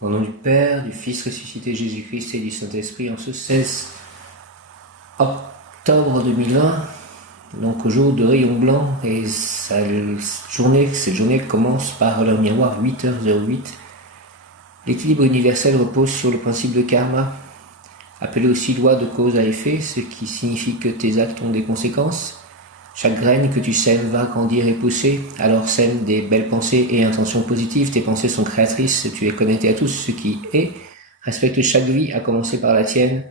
Au nom du Père, du Fils ressuscité Jésus-Christ et du Saint-Esprit, en ce 16 octobre 2020, donc au jour de Rayon Blanc, et cette journée commence par le miroir 8h08. L'équilibre universel repose sur le principe de karma, appelé aussi loi de cause à effet, ce qui signifie que tes actes ont des conséquences. Chaque graine que tu sèmes va grandir et pousser, alors sème des belles pensées et intentions positives, tes pensées sont créatrices, tu es connecté à tout ce qui est, respecte chaque vie, à commencer par la tienne,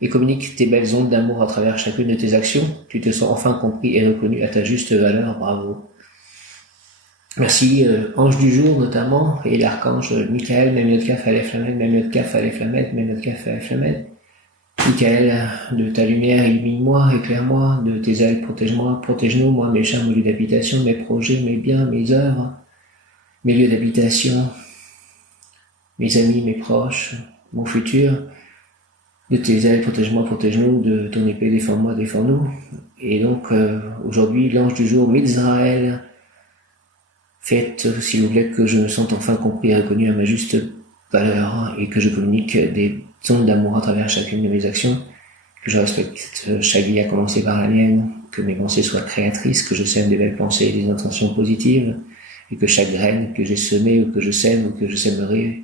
et communique tes belles ondes d'amour à travers chacune de tes actions, tu te sens enfin compris et reconnu à ta juste valeur, bravo. Merci, ange du jour notamment, et l'archange Michael, Memnotkaf, Aleph Lamed, Memnotkaf, Aleph Lamed, Memnotkaf, Aleph Lamed. Michael, de ta lumière, illumine-moi, éclaire-moi, de tes ailes, protège-moi, protège-nous, moi, mes chats, mon lieu d'habitation, mes projets, mes biens, mes œuvres, mes lieux d'habitation, mes amis, mes proches, mon futur. De tes ailes, protège-moi, protège-nous, de ton épée, défends-moi, défends-nous. Et donc, aujourd'hui, l'ange du jour, Mizraël, faites, s'il vous plaît, que je me sente enfin compris et reconnu à ma juste valeur et que je communique des ondes d'amour à travers chacune de mes actions, que je respecte chaque vie à commencer par la mienne, que mes pensées soient créatrices, que je sème des belles pensées et des intentions positives, et que chaque graine que j'ai semée ou que je sème ou que je sèmerai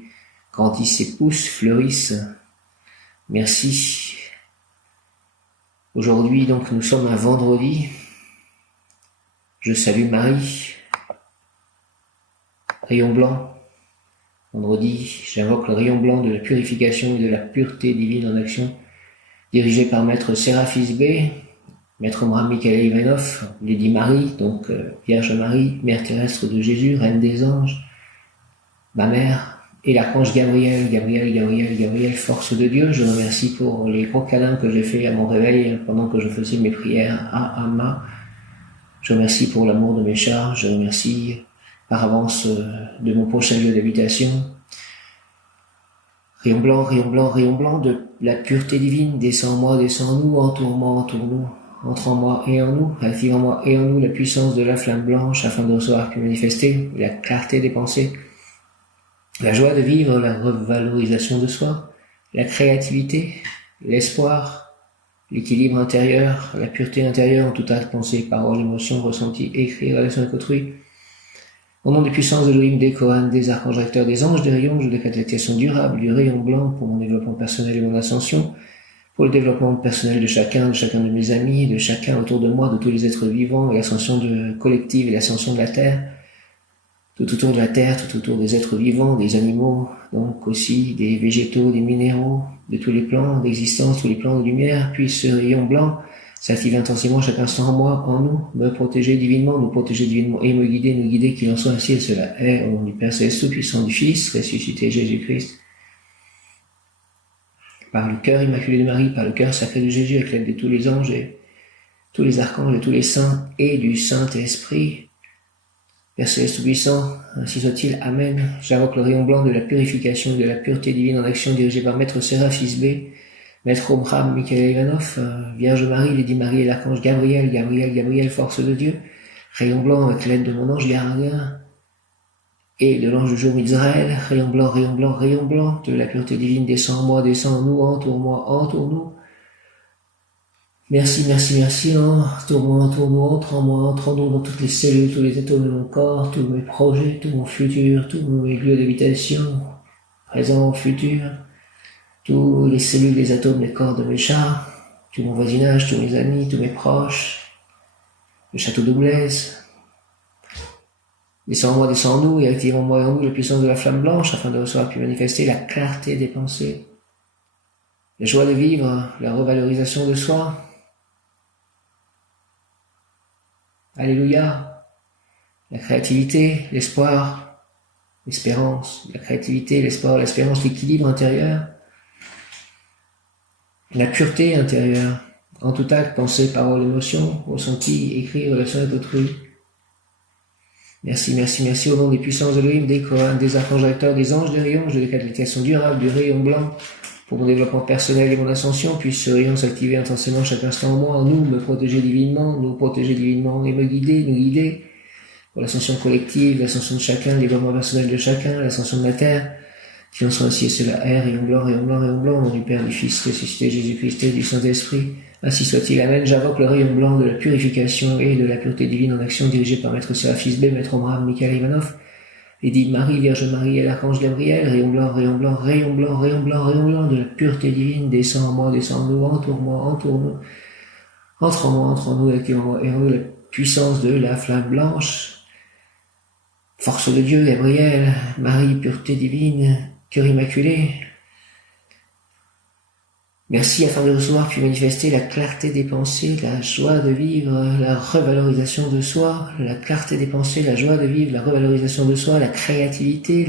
grandisse et pousse, fleurisse. Merci. Aujourd'hui, donc, nous sommes un vendredi. Je salue Marie. Rayon blanc. Vendredi, j'invoque le rayon blanc de la purification et de la pureté divine en action, dirigé par Maître Séraphis B, Maître Abraham Michael Ivanov, Lady Marie, donc Vierge Marie, Mère terrestre de Jésus, Reine des anges, ma mère, et l'archange Gabriel, force de Dieu. Je remercie pour les gros câlins que j'ai fait à mon réveil pendant que je faisais mes prières à Amma. Je remercie pour l'amour de mes chats, je remercie par avance de mon prochain lieu d'habitation. Rayon blanc de la pureté divine, descends en moi, descends en nous, entoure-moi, entoure-nous, entre en moi et en nous, active en moi et en nous la puissance de la flamme blanche afin de recevoir puis manifester la clarté des pensées, la joie de vivre, la revalorisation de soi, la créativité, l'espoir, l'équilibre intérieur, la pureté intérieure en tout acte, pensée, parole, émotion, ressenti, écrit, relation avec autrui. Au nom des puissances de Elohim, des Kohanes, des archanges acteurs, des anges, des rayons, je décrète l'activation durable du rayon blanc pour mon développement personnel et mon ascension, pour le développement personnel de chacun de mes amis, de chacun autour de moi, de tous les êtres vivants, et l'ascension collective et l'ascension de la Terre, tout autour de la Terre, tout autour des êtres vivants, des animaux, donc aussi des végétaux, des minéraux, de tous les plans d'existence, tous les plans de lumière, puis ce rayon blanc s'active intensément chaque instant en moi, en nous, me protéger divinement, nous protéger divinement et nous guider, qu'il en soit ainsi, et cela est, au nom du Père Céleste Tout-Puissant, du Fils, ressuscité Jésus-Christ. Par le cœur immaculé de Marie, par le cœur sacré de Jésus, avec l'aide de tous les anges et tous les archanges et tous les saints et du Saint-Esprit, Père Céleste Tout-Puissant, ainsi soit-il, Amen. J'invoque le rayon blanc de la purification et de la pureté divine en action dirigée par Maître Séraphis B, Maître Abraham Michael Ivanov, Vierge Marie, Lady Marie et l'archange Gabriel, force de Dieu, rayon blanc avec l'aide de mon ange gardien et de l'ange du jour Mizraël, rayon blanc, de la pureté divine, descend en moi, descend en nous, entoure-moi, entoure-nous. Merci, entoure-moi, entre en moi, entre en nous dans toutes les cellules, tous les atomes de mon corps, tous mes projets, tout mon futur, tous mes lieux d'habitation, présent, futur, tous les cellules, les atomes, les corps de mes chats, tout mon voisinage, tous mes amis, tous mes proches, le château de Blaise. Descends en moi, descends en nous, et active en moi et en nous la puissance de la flamme blanche afin de recevoir puis manifester la clarté des pensées, la joie de vivre, la revalorisation de soi. Alléluia. La créativité, l'espoir, l'espérance, la créativité, l'espoir, l'espérance, l'équilibre intérieur, la pureté intérieure, en tout acte, pensée, parole, émotion, ressenti, écrit, relation avec autrui. Merci, au nom des puissances d'Elohim, des Kohanes, des archanges acteurs, des anges, des rayons, je décrète l'activation durable du rayon blanc pour mon développement personnel et mon ascension, puisse ce rayon s'activer intensément chaque instant en moi, en nous, me protéger divinement, nous protéger divinement et nous guider, pour l'ascension collective, l'ascension de chacun, le développement personnel de chacun, l'ascension de la Terre, Qu'il en soit ainsi, et cela est, rayon blanc, rayon blanc, rayon blanc, au nom du Père, du Fils, ressuscité, Jésus-Christ et du Saint-Esprit. Ainsi soit-il. Amen. J'invoque le rayon blanc de la purification et de la pureté divine en action dirigée par Maître Séraphis B, Maître Omar, Michael Ivanov, Édith Marie, Vierge Marie et l'Archange Gabriel. Rayon blanc, rayon blanc, rayon blanc, rayon blanc, rayon blanc de la pureté divine. Descend en moi, descend en nous, entoure-moi, entoure-nous. Entre en moi, entre en nous, et en nous la puissance de la flamme blanche. Force de Dieu, Gabriel, Marie, pureté divine, cœur immaculé. Merci afin de recevoir puis manifester la clarté des pensées, la joie de vivre, la revalorisation de soi, la clarté des pensées, la joie de vivre, la revalorisation de soi, la créativité,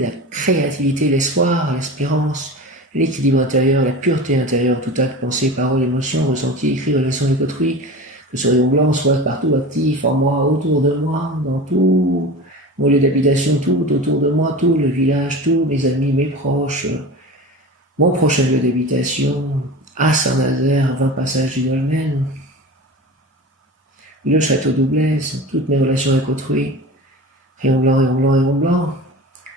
l'espoir, l'espérance, l'équilibre intérieur, la pureté intérieure, tout acte, pensée, parole, émotion, ressenti, écrit, relation avec autrui, que ce rayon blanc soit partout actif, en moi, autour de moi, dans tout mon lieu d'habitation, tout autour de moi, tout le village, tous mes amis, mes proches, mon prochain lieu d'habitation, à Saint-Nazaire, 20 passages du Dolmen, le château d'Oublès, toutes mes relations avec autrui, rayon blanc, rayon blanc, rayon blanc,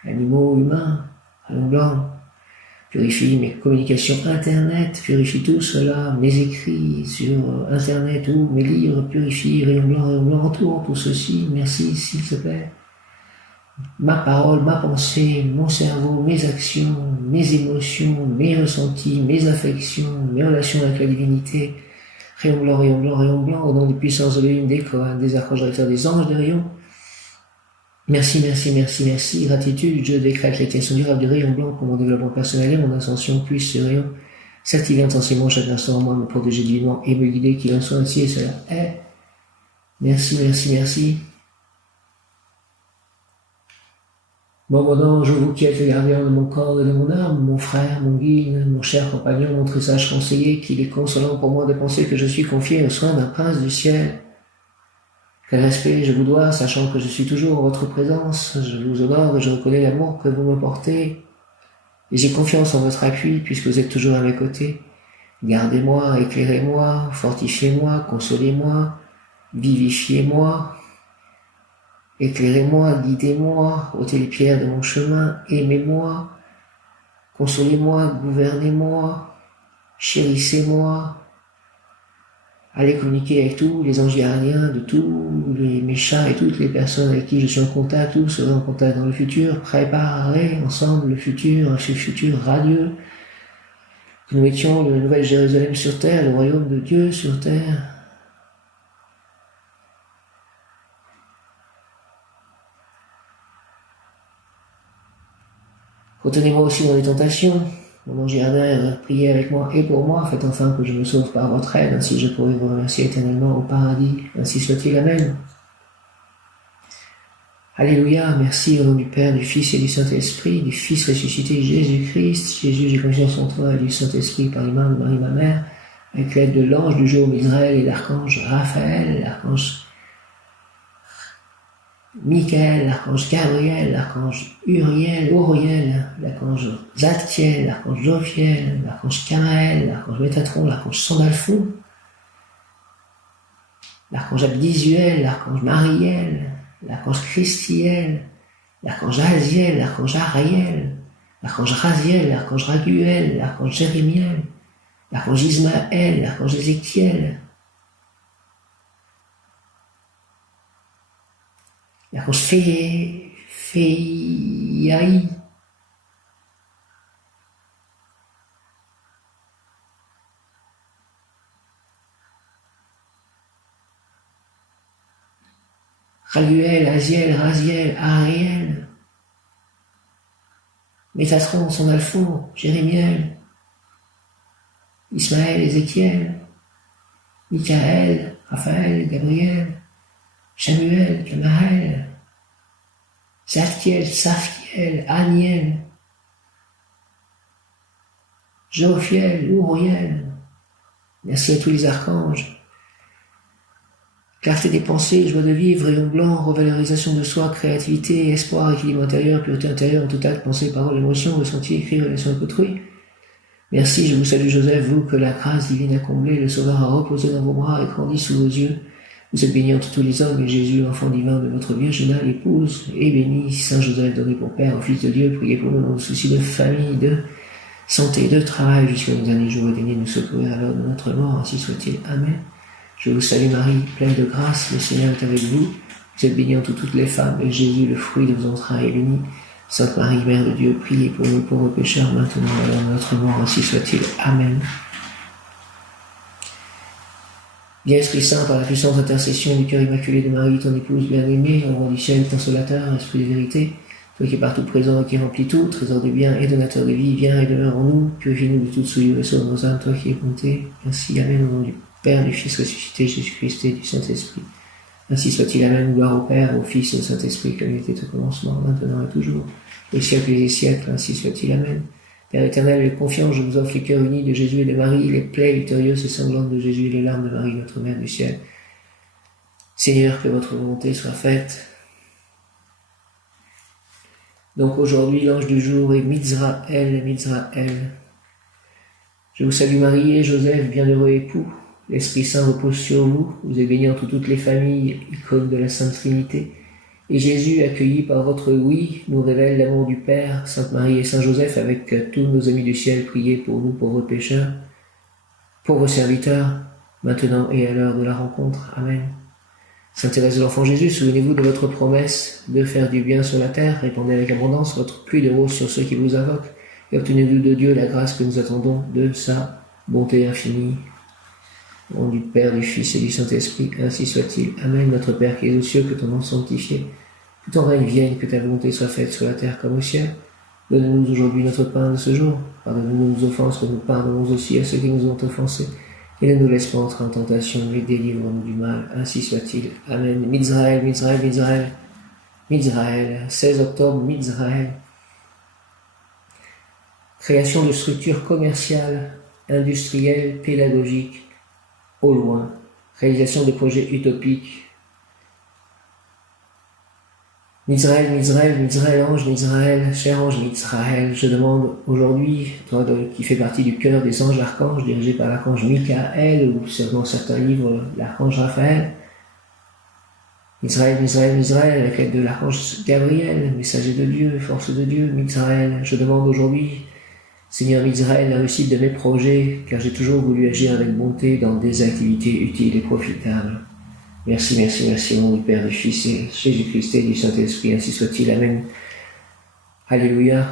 animaux, humains, rayon blanc, purifie mes communications internet, purifie tout cela, mes écrits sur internet ou mes livres, purifie, rayon blanc, entoure tout ceci, merci s'il te plaît. Ma parole, ma pensée, mon cerveau, mes actions, mes émotions, mes ressentis, mes affections, mes relations avec la divinité, rayon blanc, rayon blanc, rayon blanc, au nom des puissances de l'une, des Kohanes, des archanges recteurs, des anges de rayon. Merci, merci, merci, merci, gratitude, je décrète l'extinction durable du rayon blanc pour mon développement personnel et mon ascension, puisse ce rayon s'activer intensément chaque instant en moi, me protéger divinement et me guider, qu'il en soit ainsi et cela est. Merci, merci, merci. Bon, mon ange, vous qui êtes le gardien de mon corps et de mon âme, mon frère, mon guide, mon cher compagnon, mon très sage conseiller, qu'il est consolant pour moi de penser que je suis confié aux soins d'un prince du ciel. Quel respect je vous dois, sachant que je suis toujours en votre présence, je vous honore et je reconnais l'amour que vous me portez. Et j'ai confiance en votre appui, puisque vous êtes toujours à mes côtés. Gardez-moi, éclairez-moi, fortifiez-moi, consolez-moi, vivifiez-moi. Éclairez-moi, guidez-moi, ôtez les pierres de mon chemin, aimez-moi, consolez-moi, gouvernez-moi, chérissez-moi. Allez communiquer avec tous les anges gardiens de tous les méchants et toutes les personnes avec qui je suis en contact, tous seront en contact dans le futur. Préparez ensemble le futur, ce futur radieux. Que nous mettions le Nouvelle Jérusalem sur terre, le royaume de Dieu sur terre. Retenez-moi aussi dans les tentations. Mon ange gardien, priez avec moi et pour moi, faites enfin que je me sauve par votre aide, ainsi je pourrai vous remercier éternellement au paradis. Ainsi soit-il, Amen. Alléluia, merci au nom du Père, du Fils et du Saint-Esprit, du Fils ressuscité Jésus-Christ. Jésus, j'ai confiance en toi et du Saint-Esprit par les mains de Marie, ma mère, avec l'aide de l'ange du jour d'Israël et l'archange Raphaël, l'archange Michael, l'archange Gabriel, l'archange Uriel, l'archange Zadkiel, l'archange Jophiel, l'archange Camaël, l'archange Métatron, l'archange Sandalphon, l'archange Abdisuel, l'archange Mariel, l'archange Christiel, l'archange Aziel, l'archange Ariel, l'archange Raziel, l'archange Raguel, l'archange Jérémiel, l'archange Ismaël, l'archange Ézéchiel, l'archange Féiaï, Raguel, Aziel, Raziel, Ariel, Métatron, Sandalphon, Jérémiel, Ismaël, Ézéchiel, Michaël, Raphaël, Gabriel, Samuel, Camaël, Zadkiel, Saphiel, Aniel, Jophiel, Uriel. Merci à tous les archanges. Clarté des pensées, joie de vivre, rayon blanc, revalorisation de soi, créativité, espoir, équilibre intérieur, pureté intérieure, en tout acte, pensée, parole, émotion, ressenti, écrit, relation avec autrui. Merci, je vous salue Joseph, vous que la grâce divine a comblé, le Sauveur a reposé dans vos bras et grandi sous vos yeux. Vous êtes bénie entre tous les hommes, et Jésus, l'enfant divin de votre Vierge Marie, l'épouse, est béni. Saint Joseph, donné pour Père au Fils de Dieu, priez pour nous dans nos soucis de famille, de santé, de travail, jusqu'à nos derniers jours, et daignez nous secourir à l'heure de notre mort, ainsi soit-il. Amen. Je vous salue Marie, pleine de grâce, le Seigneur est avec vous. Vous êtes bénie entre toutes les femmes, et Jésus, le fruit de vos entrailles, est béni. Sainte Marie, Mère de Dieu, priez pour nous pauvres pécheurs, maintenant et à l'heure de notre mort, ainsi soit-il. Amen. Bien Esprit Saint, par la puissante intercession du cœur immaculé de Marie, ton épouse bien-aimée, roi du ciel, consolateur, esprit de vérité, toi qui es partout présent et qui remplis tout, trésor de bien et donateur de vie, viens et demeure en nous, purifie-nous de toute souillure et sauve nos âmes, toi qui es bonté. Ainsi, Amen, au nom du Père, du Fils ressuscité, Jésus-Christ et du Saint-Esprit. Ainsi soit-il, Amen, gloire au Père, au Fils et au Saint-Esprit, comme il était au commencement, maintenant et toujours, au siècle des siècles, ainsi soit-il, Amen. Père éternel, avec confiance, je vous offre les cœurs unis de Jésus et de Marie, les plaies victorieuses et sanglantes de Jésus et les larmes de Marie, notre Mère du ciel. Seigneur, que votre volonté soit faite. Donc aujourd'hui, l'ange du jour est Mizraël, Mizraël. Je vous salue Marie et Joseph, bienheureux époux. L'Esprit Saint repose sur vous. Vous êtes bénie entre toutes les familles, icône de la Sainte Trinité. Et Jésus, accueilli par votre oui, nous révèle l'amour du Père. Sainte Marie et Saint Joseph, avec tous nos amis du ciel, priez pour nous pauvres pécheurs, pauvres serviteurs, maintenant et à l'heure de la rencontre. Amen. Sainte Thérèse de l'Enfant Jésus, souvenez-vous de votre promesse de faire du bien sur la terre, répandez avec abondance votre pluie de roses sur ceux qui vous invoquent, et obtenez-vous de Dieu la grâce que nous attendons de sa bonté infinie. Au nom du Père, du Fils et du Saint-Esprit, ainsi soit-il. Amen. Notre Père qui es aux cieux, que ton nom soit sanctifié, que ton règne vienne, que ta volonté soit faite sur la terre comme au ciel. Donne-nous aujourd'hui notre pain de ce jour. Pardonne-nous nos offenses, que nous pardonnons aussi à ceux qui nous ont offensés. Et ne nous laisse pas entrer en tentation, mais délivre-nous du mal. Ainsi soit-il. Amen. Mizraël, Mizraël, Mizraël. Mizraël. 16 octobre, Mizraël. Création de structures commerciales, industrielles, pédagogiques, au loin. Réalisation de projets utopiques. Mizraël, Mizraël, Mizraël, ange, Mizraël, cher ange Mizraël, je demande aujourd'hui, toi qui fais partie du cœur des anges archanges dirigés par l'archange Michael, ou selon certains livres, l'archange Raphaël, Mizraël, Mizraël, Mizraël, avec l'aide de l'archange Gabriel, messager de Dieu, force de Dieu, Mizraël, je demande aujourd'hui, Seigneur Mizraël, la réussite de mes projets, car j'ai toujours voulu agir avec bonté dans des activités utiles et profitables. Merci, merci, merci, au nom du Père, du Fils et Jésus-Christ et du Saint-Esprit, ainsi soit-il. Amen. Alléluia.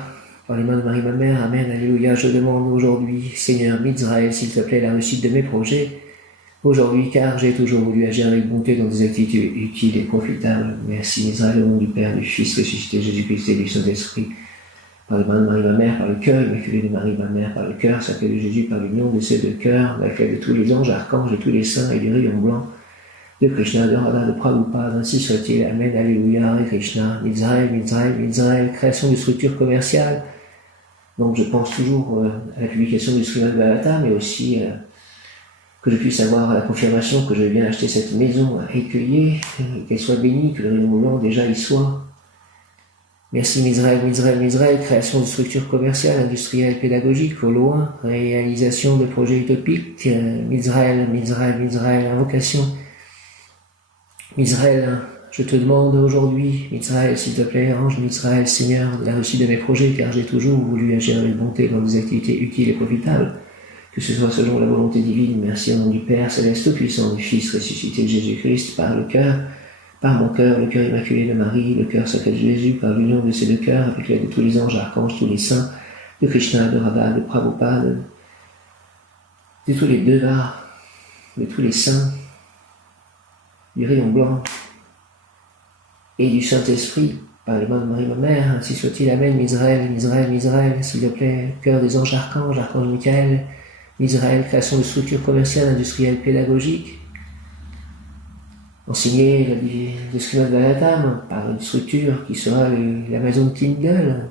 Par les mains de Marie, ma mère, Amen. Alléluia. Je demande aujourd'hui, Seigneur Mizraël, s'il te plaît, la réussite de mes projets, aujourd'hui, car j'ai toujours voulu agir avec bonté dans des activités utiles et profitables. Merci, Mizraël, au nom du Père, du Fils ressuscité, Jésus-Christ et du Saint-Esprit. Par les mains de Marie, ma mère, par le cœur, immaculé de Marie, ma mère, par le cœur, sacré de Jésus, par l'union de ces deux cœurs, avec l'aide de tous les anges, archanges, de tous les saints et du rayon blanc, de Krishna, de Radha, de Prabhupada, ainsi soit-il. Amen, Alléluia, Hare Krishna, Mizraël, Mizraël, Mizraël, création de structures commerciales. Donc je pense toujours à la publication du Srimad Bhagavatam, mais aussi que je puisse avoir la confirmation que je vais bien acheter cette maison à Écueillé, qu'elle soit bénie, que le rayon blanc déjà y soit. Merci Mizraël, Mizraël, Mizraël, création de structures commerciales, industrielles, pédagogiques, au loin, réalisation de projets utopiques, Mizraël, Mizraël, Mizraël, invocation. Mizraël, je te demande aujourd'hui, Mizraël, s'il te plaît, ange Mizraël, Seigneur, la réussite de mes projets, car j'ai toujours voulu agir avec bonté dans des activités utiles et profitables, que ce soit selon la volonté divine. Merci au nom du Père céleste tout-puissant, du Fils ressuscité de Jésus-Christ, par le cœur, par mon cœur, le cœur immaculé de Marie, le cœur sacré de Jésus, par l'union de ces deux cœurs, avec l'aide de tous les anges, archanges, tous les saints, de Krishna, de Radha, de Prabhupada, de tous les devas, de tous les saints, du rayon blanc et du Saint-Esprit, par les mains de Marie, ma mère, ainsi soit-il. Amen. Mizraël, Mizraël, Mizraël, s'il te plaît, cœur des anges archanges, archange Michael, Mizraël, création de structures commerciales, industrielles, pédagogiques, enseigner le Srimad Bhagavatam par une structure qui sera la maison de Kindle,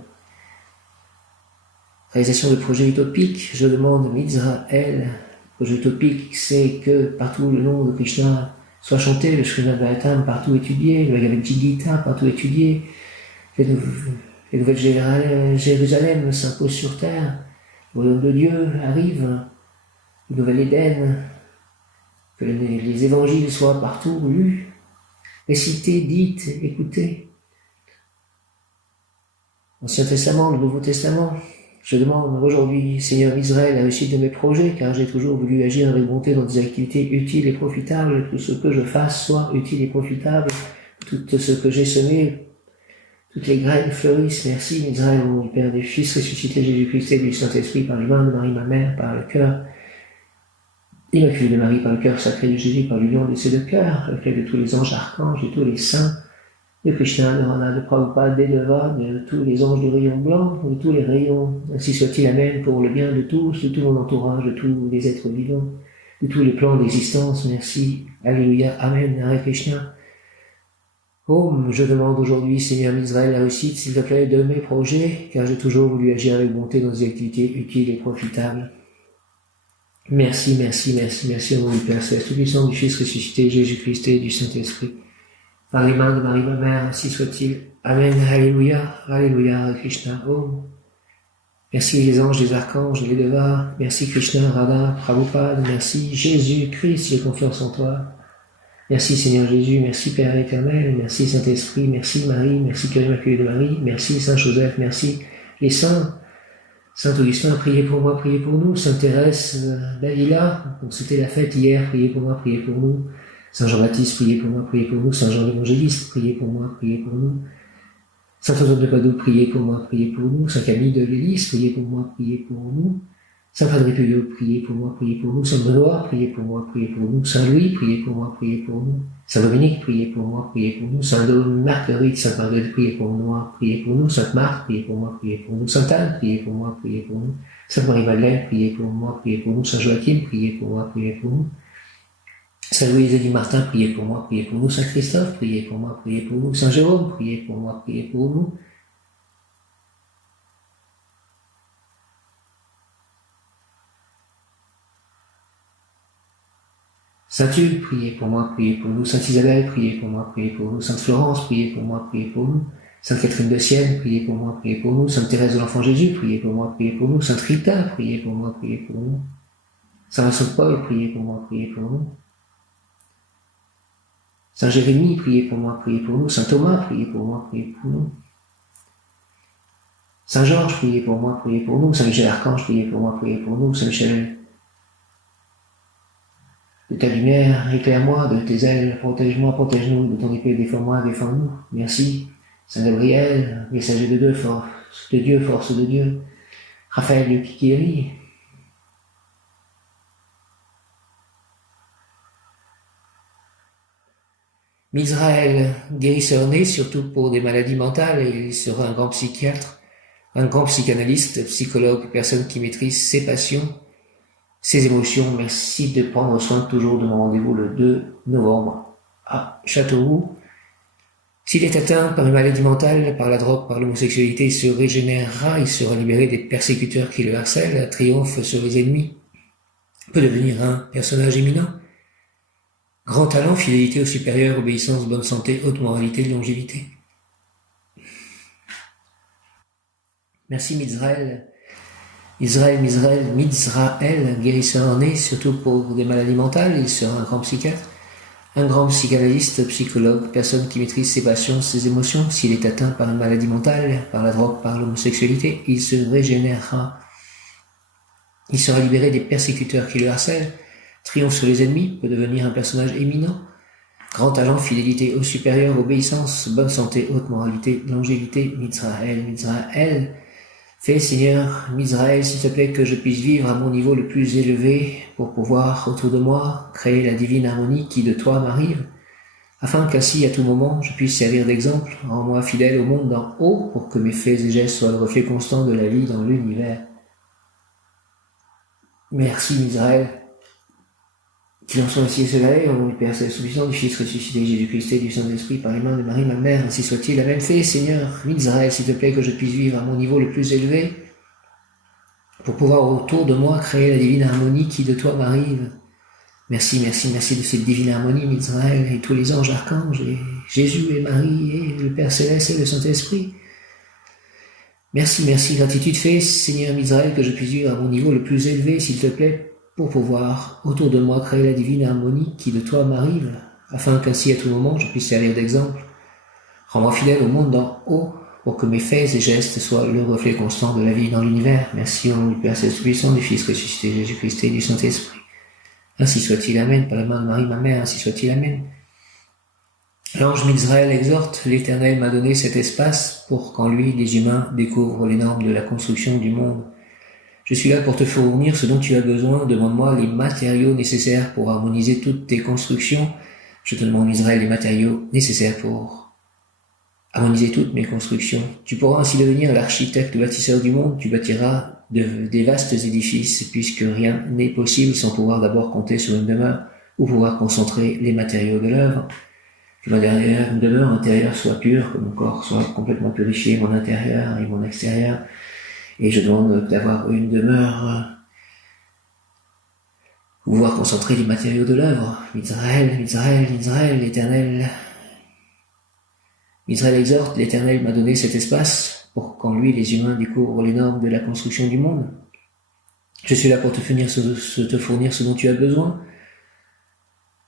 réalisation de projets utopiques. Je demande Mizraël, projet utopique, c'est que partout le nom de Krishna soit chanté, le Srimad Bhagavatam partout étudié, le Bhagavad Gita partout étudié, les nouvelles Jérusalem s'impose sur terre, le royaume de Dieu arrive, le nouvel Éden, que les évangiles soient partout lus, récités, dites, écoutés. Ancien Testament, le Nouveau Testament. Je demande aujourd'hui, Seigneur d'Israël, la réussite de mes projets, car j'ai toujours voulu agir avec bonté dans des activités utiles et profitables. Tout ce que je fasse soit utile et profitable. Tout ce que j'ai semé, toutes les graines fleurissent. Merci, Israël, mon Père des Fils, ressuscité Jésus-Christ et du Saint-Esprit, par les mains de Marie, ma mère, par le cœur immaculé de Marie, par le cœur sacré de Jésus, par l'union de ces deux cœurs, le cœur de tous les anges, archanges, de tous les saints, de Krishna, de Rana, de Prabhupada, d'Edeva, de tous les anges du rayon blanc, de tous les rayons, ainsi soit-il, Amen, pour le bien de tous, de tout mon entourage, de tous les êtres vivants, de tous les plans d'existence. Merci, Alléluia, Amen, Hare Krishna. Je demande aujourd'hui, Seigneur d'Israël, la réussite, s'il te plaît, de mes projets, car j'ai toujours voulu agir avec bonté dans des activités utiles et profitables. Merci, merci, merci, merci au nom du Père Céleste, Tout-Puissant, du Fils ressuscité, Jésus-Christ et du Saint-Esprit. Par les mains de Marie, ma mère, ainsi soit-il. Amen, Alléluia, Alléluia, Hare Krishna, Om. Merci les anges, les archanges, les devas. Merci Krishna, Radha, Prabhupada. Merci Jésus-Christ, j'ai confiance en toi. Merci Seigneur Jésus, merci Père éternel, merci Saint-Esprit, merci Marie, merci Cœur immaculé de Marie, merci Saint Joseph, merci les saints. Saint Augustin, priez pour moi, priez pour nous. Sainte Thérèse d'Avila, donc c'était la fête hier, priez pour moi, priez pour nous. Saint Jean-Baptiste, priez pour moi, priez pour nous. Saint Jean l'Évangéliste, priez pour moi, priez pour nous. Saint Antoine de Padoue, priez pour moi, priez pour nous. Saint Camille de l'Église, priez pour moi, priez pour nous. Saint Padre Pio, priez pour moi, priez pour nous. Saint Benoît, priez pour moi, priez pour nous. Saint Louis, priez pour moi, priez pour nous. Saint Dominique, priez pour moi, priez pour nous. Saint Marguerite, Sainte Marguerite, priez pour moi, priez pour nous. Sainte Marthe, priez pour moi, priez pour nous. Sainte Anne, priez pour moi, priez pour nous. Sainte Marie-Madeleine, priez pour moi, priez pour nous. Saint Joachim, priez pour moi, priez pour nous. Saint Louis Élie Martin, priez pour moi, priez pour nous. Saint Christophe, priez pour moi, priez pour nous. Saint Jérôme, priez pour moi, priez pour nous. Saint Hugues, priez pour moi, priez pour nous. Sainte Isabelle, priez pour moi, priez pour nous. Sainte Florence, priez pour moi, priez pour nous. Sainte Catherine de Sienne, priez pour moi, priez pour nous. Sainte Thérèse de l'Enfant Jésus, priez pour moi, priez pour nous. Sainte Rita, priez pour moi, priez pour nous. Saint Vincent de Paul, priez pour moi, priez pour nous. Saint Jérémie, priez pour moi, priez pour nous. Saint Thomas, priez pour moi, priez pour nous. Saint Georges, priez pour moi, priez pour nous. Saint Michel Archange, priez pour moi, priez pour nous. Saint Michel, de ta lumière, éclaire-moi, de tes ailes, protège-moi, protège-nous, de ton épée, défends-moi, défends-nous. Merci. Saint Gabriel, messager de Dieu, force de Dieu. Raphaël, Dieu qui guérit. Misraël, guérisseur né, surtout pour des maladies mentales, et il sera un grand psychiatre, un grand psychanalyste, psychologue, personne qui maîtrise ses passions, ses émotions. Merci de prendre soin toujours de mon rendez-vous le 2 novembre à Châteauroux. S'il est atteint par une maladie mentale, par la drogue, par l'homosexualité, il se régénérera, il sera libéré des persécuteurs qui le harcèlent, triomphe sur les ennemis, peut devenir un personnage éminent. Grand talent, fidélité au supérieur, obéissance, bonne santé, haute moralité, longévité. Merci Mizraël, guérisseur né, surtout pour des maladies mentales, il sera un grand psychiatre, un grand psychanalyste, psychologue, personne qui maîtrise ses passions, ses émotions. S'il est atteint par une maladie mentale, par la drogue, par l'homosexualité, il se régénérera. Il sera libéré des persécuteurs qui le harcèlent, triomphe sur les ennemis, peut devenir un personnage éminent. Grand talent, fidélité au supérieur, obéissance, bonne santé, haute moralité, longévité. Mizraël. Fais, Seigneur, Mizraël, s'il te plaît, que je puisse vivre à mon niveau le plus élevé pour pouvoir, autour de moi, créer la divine harmonie qui de toi m'arrive, afin qu'ainsi, à tout moment, je puisse servir d'exemple, en moi fidèle au monde d'en haut, pour que mes faits et gestes soient le reflet constant de la vie dans l'univers. Merci, Mizraël. Qu'il en soit ainsi et cela est, au nom du Père Céleste Tout-Puissant, du Fils ressuscité Jésus-Christ et du Saint-Esprit, par les mains de Marie, ma mère, ainsi soit-il. Amen. Fais, Seigneur, Mizraël, s'il te plaît, que je puisse vivre à mon niveau le plus élevé, pour pouvoir autour de moi créer la divine harmonie qui de toi m'arrive. Merci de cette divine harmonie, Mizraël, et tous les anges, archanges, et Jésus et Marie, et le Père Céleste et le Saint-Esprit. Merci, gratitude. Fais, Seigneur Mizraël, que je puisse vivre à mon niveau le plus élevé, s'il te plaît, pour pouvoir autour de moi créer la divine harmonie qui de toi m'arrive, afin qu'ainsi à tout moment je puisse servir d'exemple. Rends-moi fidèle au monde d'en haut, pour que mes faits et gestes soient le reflet constant de la vie dans l'univers. Merci au nom du Père Tout-Puissant, du Fils ressuscité Jésus-Christ et du Saint-Esprit. Ainsi soit-il, Amen. Par la main de Marie, ma mère, ainsi soit-il, Amen. L'ange Mizraël exhorte, l'Éternel m'a donné cet espace pour qu'en lui les humains découvrent les normes de la construction du monde. Je suis là pour te fournir ce dont tu as besoin. Demande-moi les matériaux nécessaires pour harmoniser toutes tes constructions. Je te demande, Israël, les matériaux nécessaires pour harmoniser toutes mes constructions. Tu pourras ainsi devenir l'architecte bâtisseur du monde. Tu bâtiras des vastes édifices, puisque rien n'est possible sans pouvoir d'abord compter sur une demeure ou pouvoir concentrer les matériaux de l'œuvre. Que ma demeure intérieure soit pure, que mon corps soit complètement purifié, mon intérieur et mon extérieur. Et je demande d'avoir une demeure où pouvoir concentrer les matériaux de l'œuvre. Israël, Israël, Israël, l'Éternel. Israël exhorte, l'Éternel m'a donné cet espace pour qu'en lui les humains découvrent les normes de la construction du monde. Je suis là pour te fournir ce dont tu as besoin.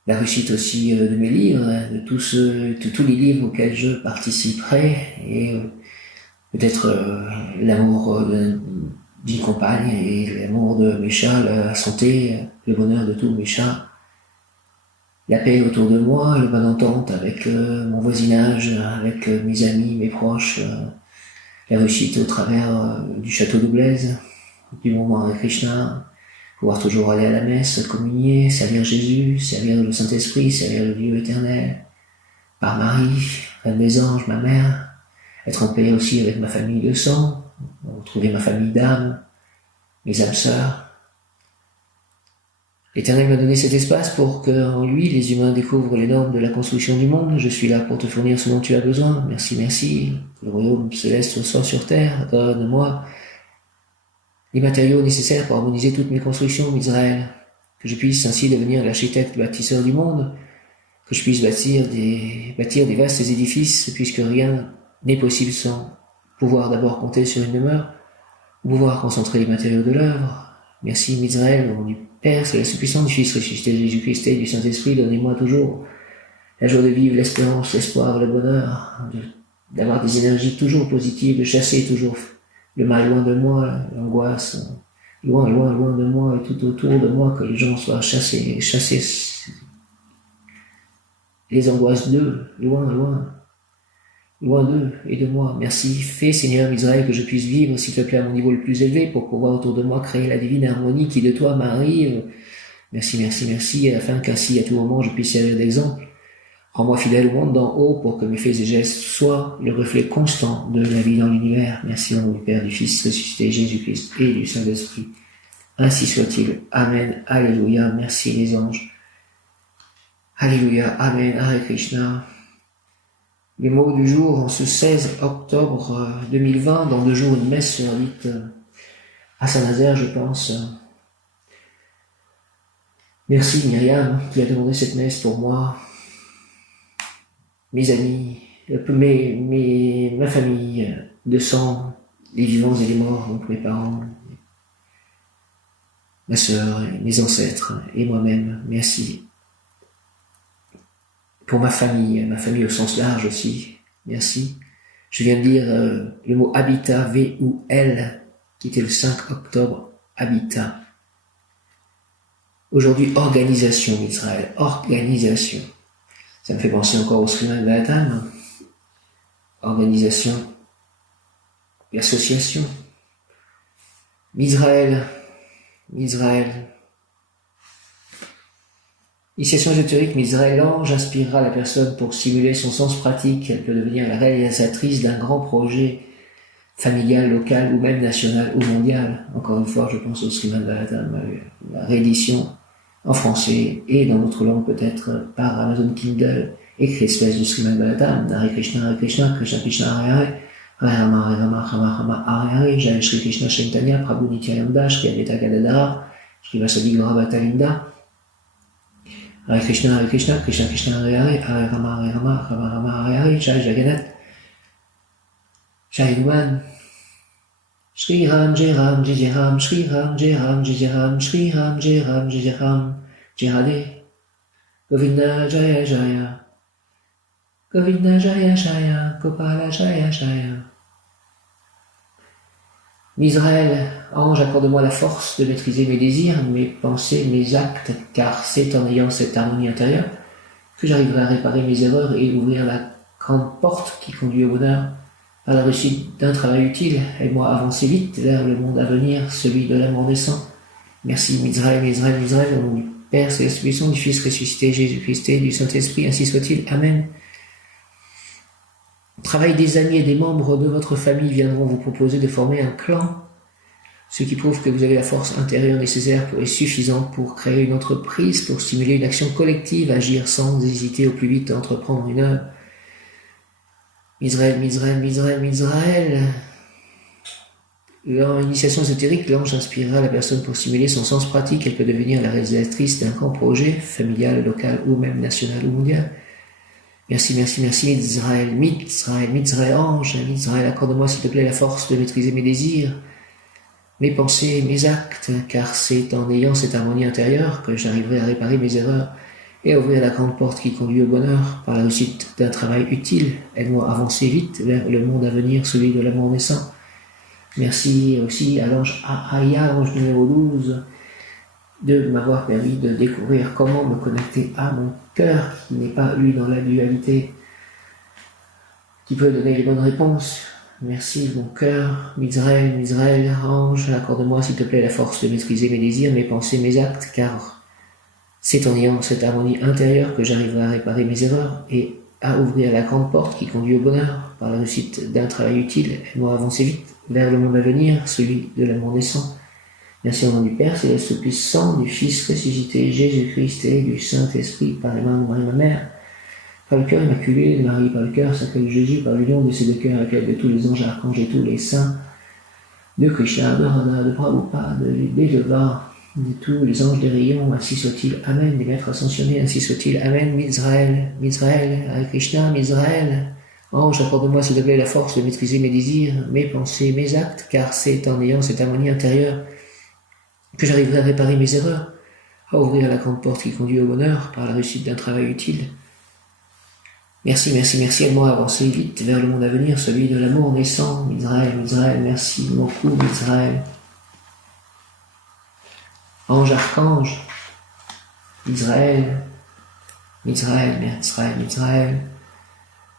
La réussite aussi de mes livres, de tous les livres auxquels je participerai, et peut-être l'amour d'une compagne et l'amour de mes chats, la santé, le bonheur de tous mes chats, la paix autour de moi, le bonne entente avec mon voisinage, avec mes amis, mes proches, la réussite au travers du château de Blaise, du moment avec Krishna, pouvoir toujours aller à la messe, communier, servir Jésus, servir le Saint-Esprit, servir le Dieu éternel, par Marie, Reine des anges, ma mère, être en paix aussi avec ma famille de sang, retrouver ma famille d'âme, mes âmes sœurs. L'Éternel m'a donné cet espace pour que, en lui, les humains découvrent les normes de la construction du monde. Je suis là pour te fournir ce dont tu as besoin. Merci, merci. Que le royaume céleste soit sur terre. Donne-moi les matériaux nécessaires pour harmoniser toutes mes constructions, Israël. Que je puisse ainsi devenir l'architecte bâtisseur du monde. Que je puisse bâtir des vastes édifices, puisque rien n'est possible sans pouvoir d'abord compter sur une demeure, ou pouvoir concentrer les matériaux de l'œuvre. Merci, Israël, au nom du Père, c'est la puissance du Fils ressuscité Jésus-Christ et du Saint-Esprit. Donnez-moi toujours la joie de vivre, l'espérance, l'espoir, le bonheur, d'avoir des énergies toujours positives, de chasser toujours le mal loin de moi, l'angoisse, loin, loin, loin de moi et tout autour de moi, que les gens soient chassés les angoisses d'eux, loin, loin, loin d'eux et de moi. Merci, fais Seigneur Israël que je puisse vivre, s'il te plaît, à mon niveau le plus élevé, pour pouvoir autour de moi créer la divine harmonie qui de toi m'arrive. Merci, merci, merci, afin qu'ainsi à tout moment je puisse servir d'exemple. Rends-moi fidèle au monde d'en haut pour que mes faits et gestes soient le reflet constant de la vie dans l'univers. Merci au nom du Père, du Fils ressuscité Jésus-Christ et du Saint-Esprit. Ainsi soit-il. Amen. Alléluia. Merci les anges. Alléluia. Amen. Hare Krishna. Les mots du jour en ce 16 octobre 2020, dans 2 jours, une messe sera dite à Saint-Nazaire, je pense. Merci Myriam qui a demandé cette messe pour moi, mes amis, ma famille de sang, les vivants et les morts, donc mes parents, ma sœur, mes ancêtres et moi-même. Merci. Pour ma famille au sens large aussi, merci. Je viens de lire le mot habitat, V-U-L, qui était le 5 octobre, habitat. Aujourd'hui, organisation Israël, organisation. Ça me fait penser encore au Srimad Bhagavatam. Organisation, l'association. Israël. Initiation ésotérique, Israël, l'ange inspirera la personne pour stimuler son sens pratique. Elle peut devenir la réalisatrice d'un grand projet familial, local ou même national ou mondial. Encore une fois, je pense au Srimad Bhagavatam, la réédition en français et dans notre langue peut-être par Amazon Kindle, écrit espèce du Srimad Bhagavatam, Hare Krishna, Krishna Krishna, Hare Hare, Hare Rama, Hare Rama, Rama Rama, Hare Hare, Jai Shri Krishna Chaitanya, Prabhu Nityananda, Shri Advaita Gadadhara, Shri Vasudhi Gaurabhata Linda, Hare Krishna, Krishna Krishna, Hare Hare, Hare Rama, Rama Rama, Hare Hare, Jai Jagannath, Jai Hanuman, Shri Ram, Jai Ram, Jai Jai Ram, Shri Ram, Jai Ram, Jai Jai Ram, Shri Ram, Jai Ram, Jai Jai Ram, Jai Radhe, Govinda Jaya Jaya, Govinda Jaya Jaya, Gopala Jaya Jaya. Israël, ange, accorde-moi la force de maîtriser mes désirs, mes pensées, mes actes, car c'est en ayant cette harmonie intérieure que j'arriverai à réparer mes erreurs et ouvrir la grande porte qui conduit au bonheur. À la réussite d'un travail utile, aide-moi à avancer vite vers le monde à venir, celui de l'amour naissant. Merci, Mizraël, Mizraël, Mizraël, au nom du Père Céleste Puissant, du Fils ressuscité, Jésus-Christ et du Saint-Esprit, ainsi soit-il. Amen. Travail des amis et des membres de votre famille viendront vous proposer de former un clan, ce qui prouve que vous avez la force intérieure nécessaire et suffisante pour créer une entreprise, pour stimuler une action collective, agir sans hésiter au plus vite à entreprendre une œuvre. Mizraël, Mizraël, Mizraël, Mizraël. Dans l'initiation ésotérique, l'ange inspirera la personne pour stimuler son sens pratique. Elle peut devenir la réalisatrice d'un grand projet, familial, local ou même national ou mondial. Merci, merci, merci, Mizraël, Mizraël, Mizraël, ange, Mizraël, accorde-moi s'il te plaît la force de maîtriser mes désirs, mes pensées, mes actes, car c'est en ayant cette harmonie intérieure que j'arriverai à réparer mes erreurs et à ouvrir la grande porte qui conduit au bonheur par la réussite d'un travail utile. Aide-moi à avancer vite vers le monde à venir, celui de l'amour naissant. Merci aussi à l'ange Ahaya, ange numéro 12, de m'avoir permis de découvrir comment me connecter à mon cœur, qui n'est pas lui dans la dualité, qui peut donner les bonnes réponses. Merci mon cœur, Mizraël, Mizraël, ange, accorde-moi s'il te plaît la force de maîtriser mes désirs, mes pensées, mes actes, car c'est en ayant cette harmonie intérieure que j'arriverai à réparer mes erreurs et à ouvrir la grande porte qui conduit au bonheur par la réussite d'un travail utile. Aide-moi à avancer vite vers le monde à venir, celui de l'amour naissant. Merci au nom du Père Céleste Puissant, du Fils ressuscité, Jésus-Christ et du Saint-Esprit, par les mains de Marie ma Mère, par le cœur immaculé de Marie, par le cœur sacré de Jésus, par l'union de ces deux cœurs avec l'aide de tous les anges, archanges et tous les saints, de Krishna, de Radha, de Prabhupada, des Devas, de tous les anges des rayons, ainsi soit-il. Amen. Des maîtres ascensionnés, ainsi soit-il. Amen. Mizraël, Mizraël, Hare Krishna, Mizraël. Ange, accorde-moi s'il te plaît la force de maîtriser mes désirs, mes pensées, mes actes, car c'est en ayant cette harmonie intérieure que j'arriverai à réparer mes erreurs, à ouvrir la grande porte qui conduit au bonheur par la réussite d'un travail utile. Merci, merci, merci, aide-moi à avancer vite vers le monde à venir, celui de l'amour naissant. Mizraël, Mizraël, merci beaucoup, Mizraël. Ange, archange, Mizraël, Mizraël, Mizraël, Mizraël.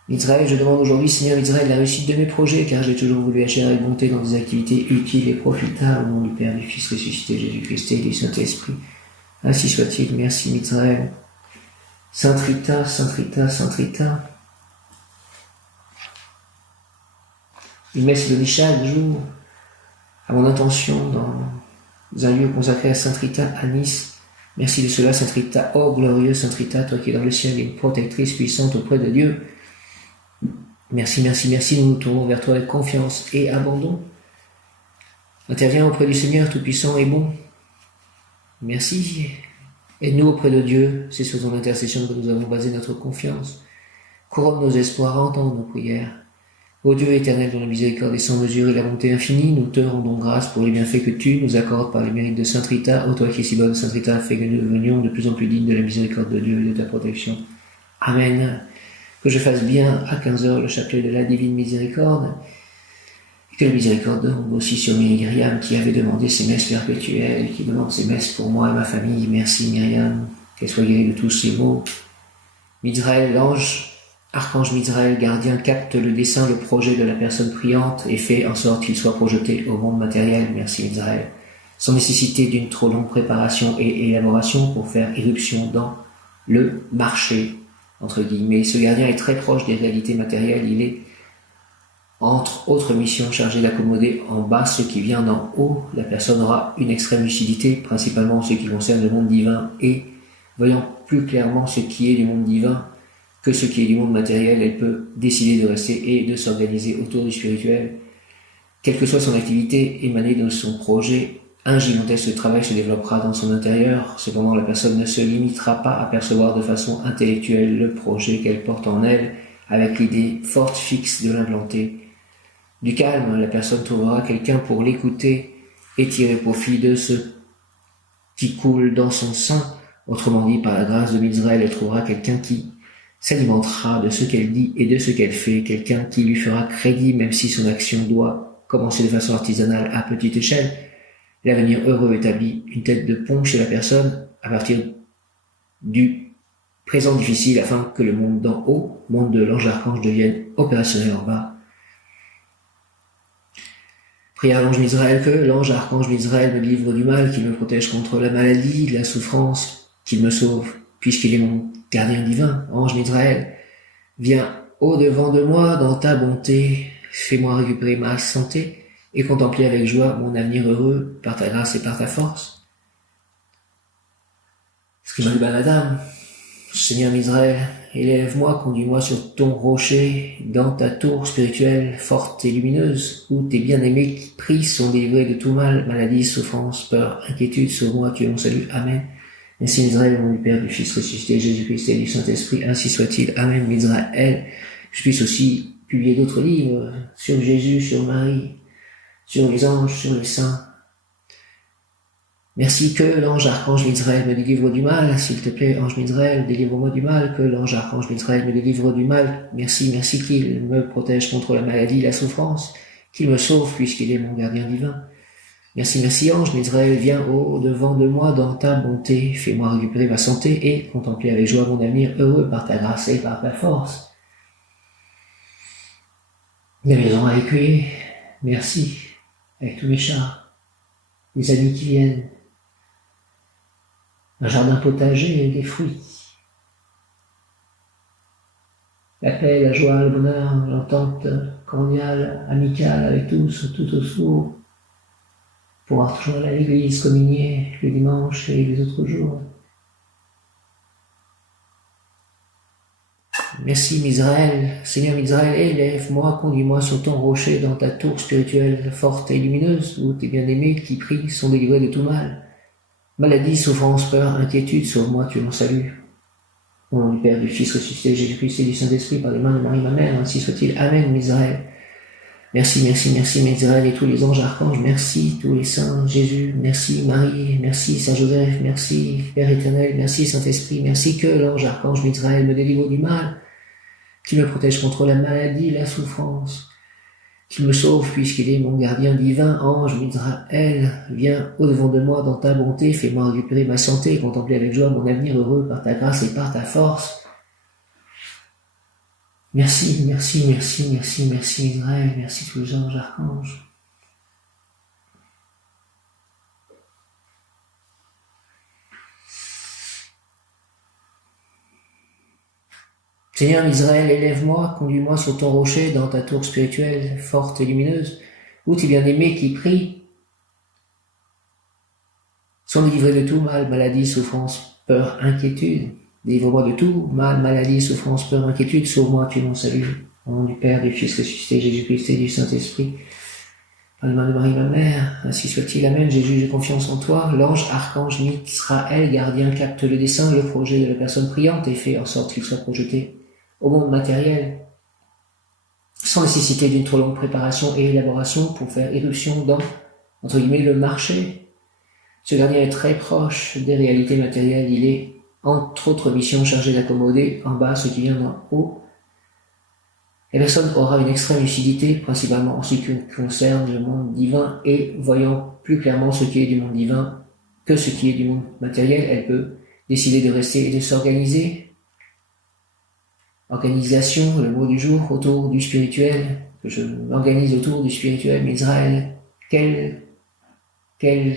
Mizraël, je demande aujourd'hui, Seigneur Mizraël, la réussite de mes projets, car j'ai toujours voulu agir avec bonté dans des activités utiles et profitables, au nom du Père, du Fils ressuscité, Jésus-Christ et du Saint-Esprit. Ainsi soit-il, merci Mizraël. Saint Rita, Saint Rita, Saint Rita. Une messe donnée chaque jour à mon intention dans un lieu consacré à Saint Rita à Nice. Merci de cela, Saint Rita. Oh glorieux Saint Rita, toi qui es dans le ciel et une protectrice puissante auprès de Dieu. Merci, merci, merci, nous nous tournons vers toi avec confiance et abandon. Interviens auprès du Seigneur Tout-Puissant et bon. Merci. Aide-nous auprès de Dieu, c'est sur ton intercession que nous avons basé notre confiance. Couronne nos espoirs, entends nos prières. Ô Dieu éternel, dont la miséricorde est sans mesure et la bonté infinie, nous te rendons grâce pour les bienfaits que tu nous accordes par les mérites de Sainte Rita. Ô toi qui es si bonne, Sainte Rita, fais que nous devenions de plus en plus dignes de la miséricorde de Dieu et de ta protection. Amen. Que je fasse bien à 15h le chapelet de la divine miséricorde, et que la miséricorde tombe aussi sur Myriam qui avait demandé ses messes perpétuelles, et qui demande ses messes pour moi et ma famille. Merci Myriam, qu'elle soit guérie de tous ses maux. Mizraël, l'ange, archange Mizraël, gardien, capte le dessein, le projet de la personne priante et fait en sorte qu'il soit projeté au monde matériel. Merci Mizraël. Sans nécessité d'une trop longue préparation et élaboration pour faire irruption dans le marché, entre guillemets. Ce gardien est très proche des réalités matérielles. Il est, entre autres missions, chargé d'accommoder en bas ce qui vient d'en haut. La personne aura une extrême lucidité, principalement en ce qui concerne le monde divin, et voyant plus clairement ce qui est du monde divin que ce qui est du monde matériel, elle peut décider de rester et de s'organiser autour du spirituel. Quelle que soit son activité émanée de son projet, un gigantesque travail se développera dans son intérieur. Cependant, la personne ne se limitera pas à percevoir de façon intellectuelle le projet qu'elle porte en elle, avec l'idée forte fixe de l'implanter Du calme, la personne trouvera quelqu'un pour l'écouter et tirer profit de ce qui coule dans son sein. Autrement dit, par la grâce de Mizraël, elle trouvera quelqu'un qui s'alimentera de ce qu'elle dit et de ce qu'elle fait, quelqu'un qui lui fera crédit même si son action doit commencer de façon artisanale à petite échelle. L'avenir heureux établit une tête de pont chez la personne à partir du présent difficile afin que le monde d'en haut, monde de l'ange archange, devienne opérationnel en bas. Prière à l'ange Mizraël que l'ange archange Mizraël me livre du mal, qu'il me protège contre la maladie, la souffrance, qu'il me sauve, puisqu'il est mon gardien divin. Ange Mizraël, viens au-devant de moi dans ta bonté, fais-moi récupérer ma santé et contempler avec joie mon avenir heureux par ta grâce et par ta force. Srimad Bhagavatam, Seigneur Mizraël, élève-moi, conduis-moi sur ton rocher, dans ta tour spirituelle forte et lumineuse, où tes bien-aimés qui prient sont délivrés de tout mal, maladie, souffrance, peur, inquiétude, sauve-moi, tu es mon salut. Amen. Ainsi Mizraël, au nom du Père, du Fils ressuscité, Jésus-Christ et du Saint-Esprit, ainsi soit-il. Amen. Mizraël, je puisse aussi publier d'autres livres sur Jésus, sur Marie, sur les anges, sur les saints. Merci que l'ange archange Mizraël me délivre du mal, s'il te plaît, ange Mizraël, délivre-moi du mal, que l'ange archange Mizraël me délivre du mal. Merci qu'il me protège contre la maladie, la souffrance, qu'il me sauve puisqu'il est mon gardien divin. Merci ange Mizraël, viens au-devant de moi dans ta bonté, fais-moi récupérer ma santé et contempler avec joie mon avenir heureux par ta grâce et par ta force. La maison a écueillé, merci, avec tous mes chars, les amis qui viennent, un jardin potager et des fruits. La paix, la joie, le bonheur, l'entente cordiale, amicale avec tous, tout autour, pouvoir toujours aller à l'église, communier le dimanche et les autres jours. Merci Mizraël, Seigneur Mizraël, élève-moi, conduis-moi sur ton rocher dans ta tour spirituelle forte et lumineuse, où tes bien-aimés qui prient sont délivrés de tout mal. Maladie, souffrance, peur, inquiétude, sauve-moi, tu es mon salut. Au nom du Père, du Fils ressuscité, Jésus-Christ et du Saint-Esprit, par les mains de Marie, ma mère, ainsi soit-il. Amen, Mizraël. Merci, Mizraël et tous les anges archanges, merci tous les saints, Jésus, merci Marie, merci Saint Joseph, merci Père éternel, merci Saint-Esprit, merci que l'ange archange Mizraël me délivre du mal, qu'il me protège contre la maladie, la souffrance, qu'il me sauve puisqu'il est mon gardien divin. Ange Mizraël, viens au-devant de moi dans ta bonté, fais-moi récupérer ma santé et contempler avec joie mon avenir heureux par ta grâce et par ta force. Merci Mizraël, merci tous les anges archanges. Seigneur Mizraël, élève-moi, conduis-moi sur ton rocher dans ta tour spirituelle forte et lumineuse, où tes bien-aimés qui prient sont délivrés de tout mal, maladie, souffrance, peur, inquiétude. Délivre-moi de tout mal, maladie, souffrance, peur, inquiétude, sauve-moi, tu es mon salut. Au nom du Père, du Fils ressuscité, Jésus-Christ et du Saint-Esprit. Par les mains de Marie, ma mère, ainsi soit-il. Amen. Jésus, j'ai confiance en toi. L'ange, archange, Mizraël, gardien, capte le dessein, le projet de la personne priante et fait en sorte qu'il soit projeté au monde matériel, sans nécessité d'une trop longue préparation et élaboration pour faire éruption dans, entre guillemets, le marché. Ce dernier est très proche des réalités matérielles. Il est, entre autres missions, chargé d'accommoder en bas ce qui vient d'en haut. La personne aura une extrême lucidité, principalement en ce qui concerne le monde divin, et voyant plus clairement ce qui est du monde divin que ce qui est du monde matériel, elle peut décider de rester et de s'organiser. Organisation, le mot du jour, autour du spirituel, que je m'organise autour du spirituel, Mizraël, quelle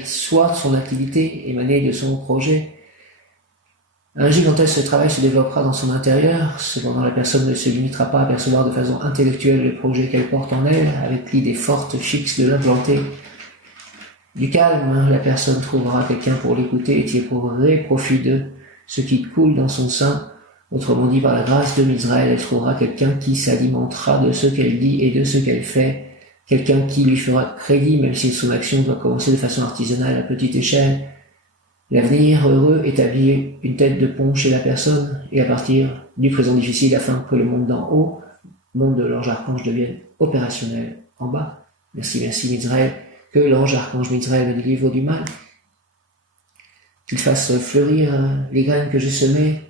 soit son activité émanée de son projet. Un gigantesque travail se développera dans son intérieur, cependant la personne ne se limitera pas à percevoir de façon intellectuelle le projet qu'elle porte en elle, avec l'idée forte, fixe de l'implanter. Du calme, la personne trouvera quelqu'un pour l'écouter et tirer profit de ce qui coule dans son sein. Autrement dit, par la grâce de Mizraël, elle trouvera quelqu'un qui s'alimentera de ce qu'elle dit et de ce qu'elle fait, quelqu'un qui lui fera crédit, même si son action doit commencer de façon artisanale à petite échelle. L'avenir heureux établit une tête de pont chez la personne, et à partir du présent difficile, afin que le monde d'en haut, monde de l'ange archange, devienne opérationnel en bas. Merci, merci Mizraël, que l'ange archange Mizraël me délivre du mal, qu'il fasse fleurir les graines que j'ai semées,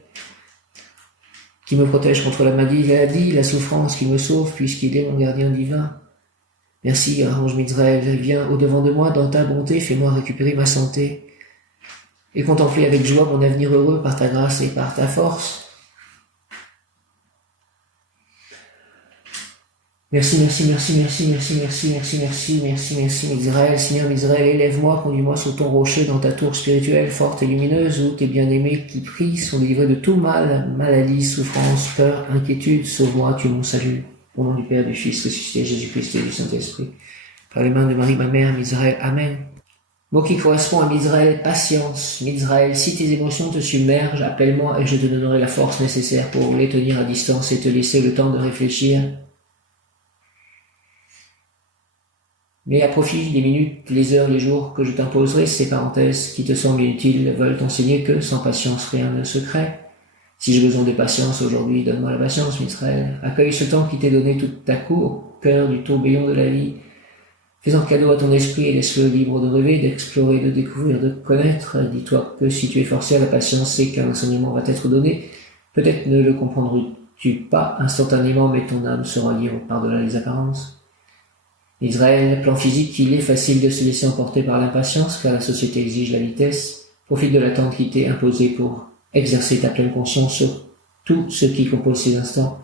qu'il me protège contre la maladie, la souffrance, qu'il me sauve puisqu'il est mon gardien divin. Merci, archange Mizraël, viens au-devant de moi dans ta bonté, fais-moi récupérer ma santé et contempler avec joie mon avenir heureux par ta grâce et par ta force. Merci, merci, merci, merci, merci, merci, merci, merci, merci, merci, Mizraël, Seigneur Mizraël, élève-moi, conduis-moi sur ton rocher dans ta tour spirituelle, forte et lumineuse, où tes bien-aimés qui prient sont délivrés de tout mal, maladie, souffrance, peur, inquiétude, sauve-moi, tu es mon salut. Au nom du Père, du Fils, ressuscité, Jésus-Christ et du Saint-Esprit. Par les mains de Marie, ma mère, Mizraël, Amen. Mot qui correspond à Mizraël, patience. Mizraël, si tes émotions te submergent, appelle-moi et je te donnerai la force nécessaire pour les tenir à distance et te laisser le temps de réfléchir. Mais à profit des minutes, les heures, les jours que je t'imposerai, ces parenthèses qui te semblent inutiles veulent t'enseigner que, sans patience, rien ne se crée. Si j'ai besoin de patience aujourd'hui, donne-moi la patience, Mizraël. Accueille ce temps qui t'est donné tout à coup au cœur du tourbillon de la vie. Fais-en cadeau à ton esprit et laisse-le libre de rêver, d'explorer, de découvrir, de connaître. Dis-toi que si tu es forcé à la patience, c'est qu'un enseignement va t'être donné. Peut-être ne le comprendras-tu pas instantanément, mais ton âme sera libre par-delà les apparences. Israël, plan physique, il est facile de se laisser emporter par l'impatience, car la société exige la vitesse. Profite de l'attente qui t'est imposée pour exercer ta pleine conscience sur tout ce qui compose ces instants.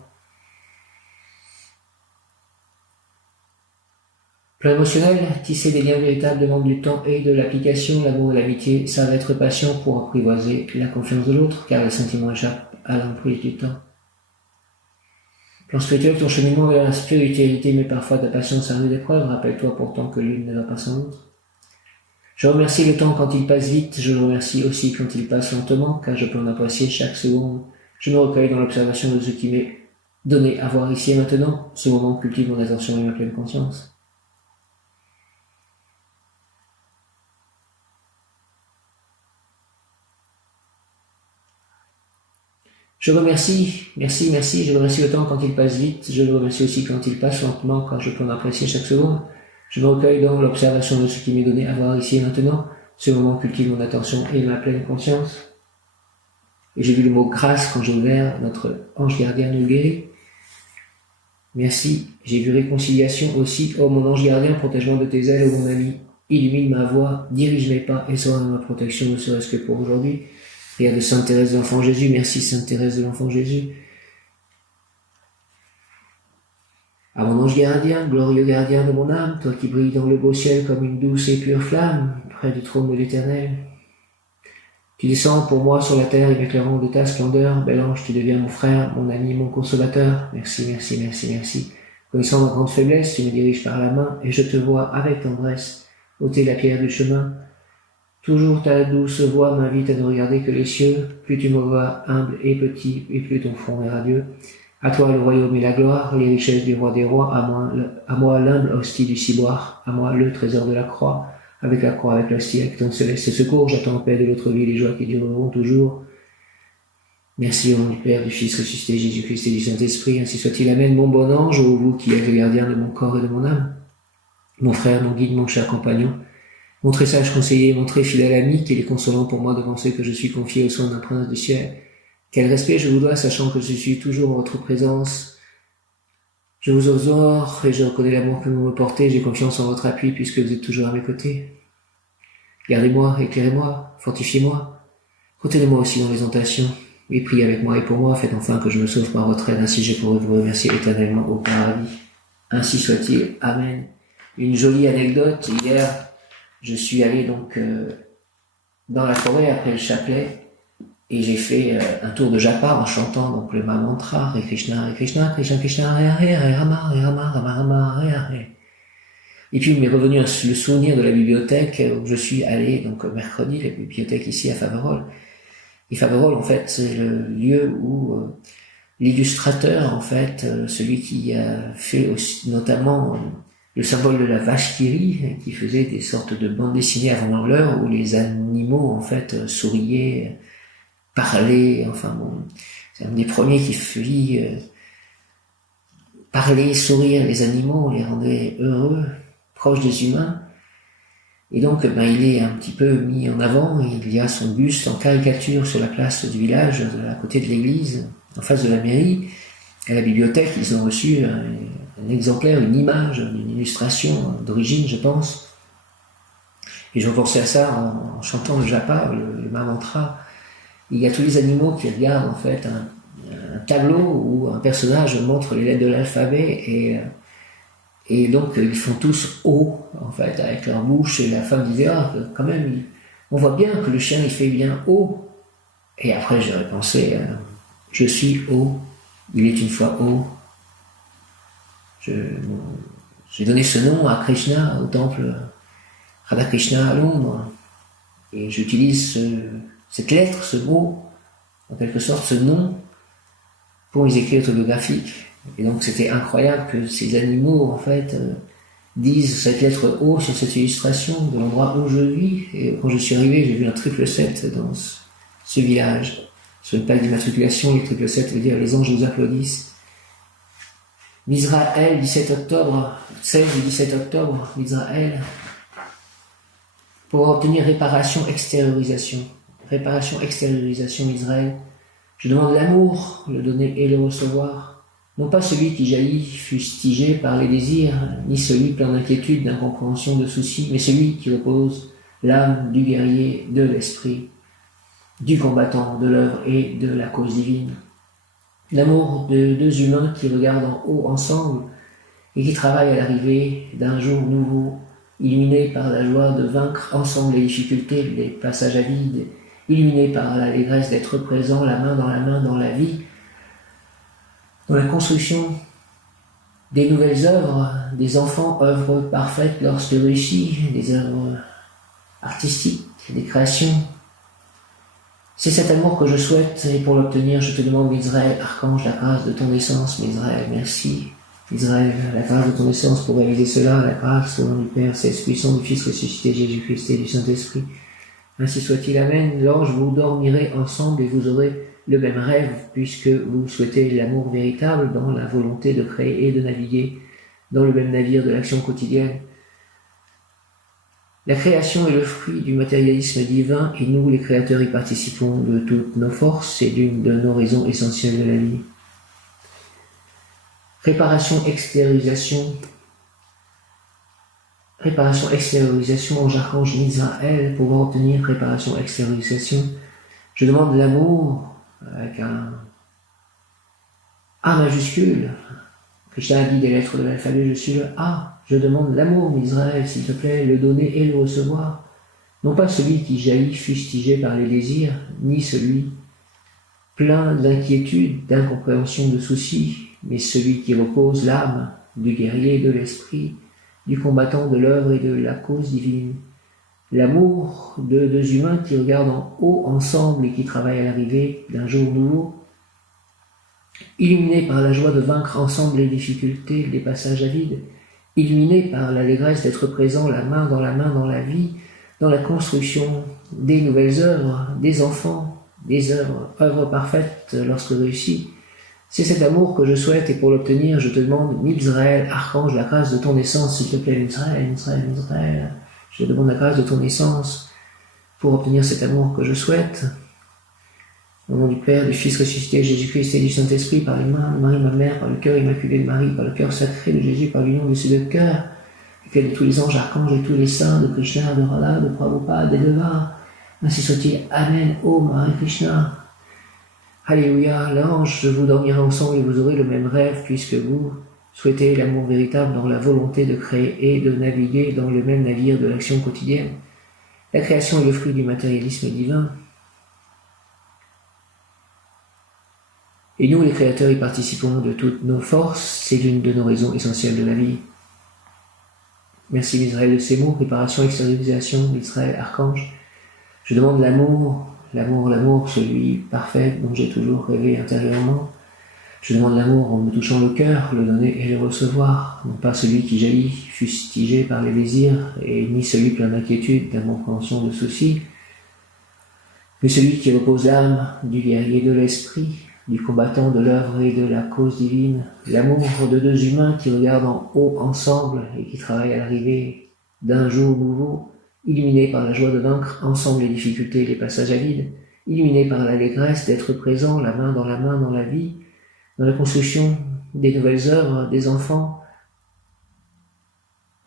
Plan émotionnel, tisser des liens véritables demande du temps et de l'application. L'amour et l'amitié savent être patient pour apprivoiser la confiance de l'autre, car les sentiments échappent à l'emprise du temps. Plan spirituel, ton cheminement vers la spiritualité, mais parfois ta patience à rude épreuve. Rappelle-toi pourtant que l'une ne va pas sans l'autre. Je remercie le temps quand il passe vite, je le remercie aussi quand il passe lentement, car je peux en apprécier chaque seconde. Je me recueille dans l'observation de ce qui m'est donné à voir ici et maintenant. Ce moment cultive mon attention et ma pleine conscience. Je remercie, merci, je remercie le temps quand il passe vite, je le remercie aussi quand il passe lentement, car je peux en apprécier chaque seconde. Je me recueille dans l'observation de ce qui m'est donné à voir ici et maintenant. Ce moment cultive mon attention et ma pleine conscience. Et j'ai vu le mot grâce quand j'ai ouvert, notre ange gardien nous guérit. Merci. J'ai vu réconciliation aussi. Oh mon ange gardien, protège-moi de tes ailes, oh mon ami. Illumine ma voie, dirige mes pas et sois ma protection, ne serait-ce que pour aujourd'hui. Prière de Sainte Thérèse de l'Enfant Jésus. Merci Sainte Thérèse de l'Enfant Jésus. À mon ange gardien, glorieux gardien de mon âme, toi qui brilles dans le beau ciel comme une douce et pure flamme, près du trône de l'Éternel. Tu descends pour moi sur la terre et m'éclairant de ta splendeur. Bel ange, tu deviens mon frère, mon ami, mon consolateur. Merci, merci, merci, merci. Connaissant ma grande faiblesse, tu me diriges par la main et je te vois avec tendresse ôter la pierre du chemin. Toujours ta douce voix m'invite à ne regarder que les cieux. Plus tu me vois humble et petit, et plus ton front est radieux. À toi le royaume et la gloire, les richesses du roi des rois, à moi l'humble hostie du ciboire, à moi le trésor de la croix, avec la croix, avec l'hostie, avec ton céleste secours, j'attends en paix de l'autre vie les joies qui dureront toujours. Merci au nom du Père, du Fils ressuscité, Jésus-Christ et du Saint-Esprit, ainsi soit-il. Amen. Mon bon ange, ô vous qui êtes le gardien de mon corps et de mon âme, mon frère, mon guide, mon cher compagnon, mon très sage conseiller, mon très fidèle ami, qu'il est consolant pour moi de penser que je suis confié aux soins d'un prince du ciel. Quel respect je vous dois, sachant que je suis toujours en votre présence. Je vous honore et je reconnais l'amour que vous me portez. J'ai confiance en votre appui puisque vous êtes toujours à mes côtés. Gardez-moi, éclairez-moi, fortifiez-moi. Retenez-moi aussi dans les tentations. Et priez avec moi et pour moi. Faites enfin que je me sauve par votre aide. Ainsi je pourrai vous remercier éternellement au paradis. Ainsi soit-il. Amen. Une jolie anecdote. Hier, je suis allé donc dans la forêt après le chapelet. Et j'ai fait un tour de japa en chantant donc le mantra Hare Krishna, Krishna Krishna, Hare Hare, Hare Rama, Hare Rama, Rama Rama, Hare Hare. Et puis il m'est revenu le souvenir de la bibliothèque où je suis allé donc mercredi, la bibliothèque ici à Faverolles. Et Faverolles en fait c'est le lieu où l'illustrateur en fait, celui qui a fait aussi, notamment le symbole de la vache qui rit, qui faisait des sortes de bandes dessinées avant l'heure où les animaux en fait souriaient, parler, enfin bon, c'est un des premiers qui fit parler, sourire les animaux, les rendait heureux, proches des humains. Et donc, il est un petit peu mis en avant. Il y a son buste en caricature sur la place du village, à côté de l'église, en face de la mairie. À la bibliothèque, ils ont reçu un exemplaire, une image, une illustration d'origine, je pense. Et je repensais à ça en chantant le japa, le Mahamantra. Il y a tous les animaux qui regardent en fait un tableau où un personnage montre les lettres de l'alphabet et donc ils font tous O en fait avec leur bouche et la femme disait quand même on voit bien que le chien il fait bien O. Et après j'aurais pensé je suis O, il est une fois O. J'ai donné ce nom à Krishna au temple Radha Krishna à Londres et j'utilise cette lettre, ce mot, en quelque sorte ce nom pour les écrits autobiographiques. Et donc c'était incroyable que ces animaux en fait disent cette lettre O sur cette illustration de l'endroit où je vis. Et quand je suis arrivé, j'ai vu un 777 dans ce village. Sur une plaque d'immatriculation, les 777 veut dire les anges nous applaudissent. L'Israël, 17 octobre, 16 et 17 octobre, l'Israël, pour obtenir réparation, extériorisation. Réparation, extériorisation, Israël. Je demande l'amour, le donner et le recevoir. Non pas celui qui jaillit, fustigé par les désirs, ni celui plein d'inquiétude, d'incompréhension, de soucis, mais celui qui repose l'âme du guerrier, de l'esprit, du combattant, de l'œuvre et de la cause divine. L'amour de deux humains qui regardent en haut ensemble et qui travaillent à l'arrivée d'un jour nouveau, illuminés par la joie de vaincre ensemble les difficultés, les passages à vide, illuminés par l'allégresse d'être présent, la main dans la vie, dans la construction des nouvelles œuvres, des enfants, œuvres parfaites lorsque réussies, des œuvres artistiques, des créations. C'est cet amour que je souhaite, et pour l'obtenir, je te demande, Israël, archange, la grâce de ton essence, Israël, merci. Israël, la grâce de ton essence pour réaliser cela, la grâce au nom du Père, c'est puissant du Fils ressuscité, Jésus-Christ et du Saint-Esprit. Ainsi soit-il, Amen. L'ange, vous dormirez ensemble et vous aurez le même rêve, puisque vous souhaitez l'amour véritable dans la volonté de créer et de naviguer dans le même navire de l'action quotidienne. La création est le fruit du matérialisme divin et nous, les créateurs, y participons de toutes nos forces. C'est l'une de nos raisons essentielles de la vie. Réparation, extériorisation. Réparation, extériorisation, ange archange Misaël, pour obtenir réparation, extériorisation. Je demande l'amour avec un A majuscule. Krishna a dit des lettres de l'alphabet, je suis le A. Je demande l'amour, Israël, s'il te plaît, le donner et le recevoir. Non pas celui qui jaillit fustigé par les désirs, ni celui plein d'inquiétude, d'incompréhension, de soucis, mais celui qui repose l'âme du guerrier, de l'esprit, du combattant, de l'œuvre et de la cause divine. L'amour de deux humains qui regardent en haut ensemble et qui travaillent à l'arrivée d'un jour nouveau, illuminés par la joie de vaincre ensemble les difficultés, les passages à vide, illuminés par l'allégresse d'être présent la main dans la vie, dans la construction des nouvelles œuvres, des enfants, des œuvres parfaites lorsque réussies. C'est cet amour que je souhaite et pour l'obtenir, je te demande, Israël, archange, la grâce de ton essence, s'il te plaît, Israël. Je demande la grâce de ton essence pour obtenir cet amour que je souhaite. Au nom du Père, du Fils ressuscité, Jésus-Christ et du Saint-Esprit, par les mains de Marie, ma mère, par le cœur immaculé de Marie, par le cœur sacré de Jésus, par l'union de ces deux cœurs, et de tous les anges, archanges et tous les saints, de Krishna, de Radha, de Prabhupada, de Deva. Ainsi soit-il. Amen. Om Hare Krishna. Alléluia. L'ange, vous dormirez ensemble et vous aurez le même rêve, puisque vous souhaitez l'amour véritable dans la volonté de créer et de naviguer dans le même navire de l'action quotidienne. La création est le fruit du matérialisme divin. Et nous, les créateurs, y participons de toutes nos forces. C'est l'une de nos raisons essentielles de la vie. Merci d'Israël de ces mots, réparation, extériorisation d'Israël, archange. Je demande l'amour, celui parfait dont j'ai toujours rêvé intérieurement. Je demande l'amour en me touchant le cœur, le donner et le recevoir, non pas celui qui jaillit, fustigé par les désirs, et ni celui plein d'inquiétude, d'incompréhension, de soucis, mais celui qui repose l'âme du guerrier de l'esprit, du combattant de l'œuvre et de la cause divine, l'amour de deux humains qui regardent en haut ensemble et qui travaillent à l'arrivée d'un jour nouveau, illuminés par la joie de vaincre ensemble les difficultés et les passages à vide, illuminés par l'allégresse d'être présents la main dans la vie, dans la construction des nouvelles œuvres des enfants,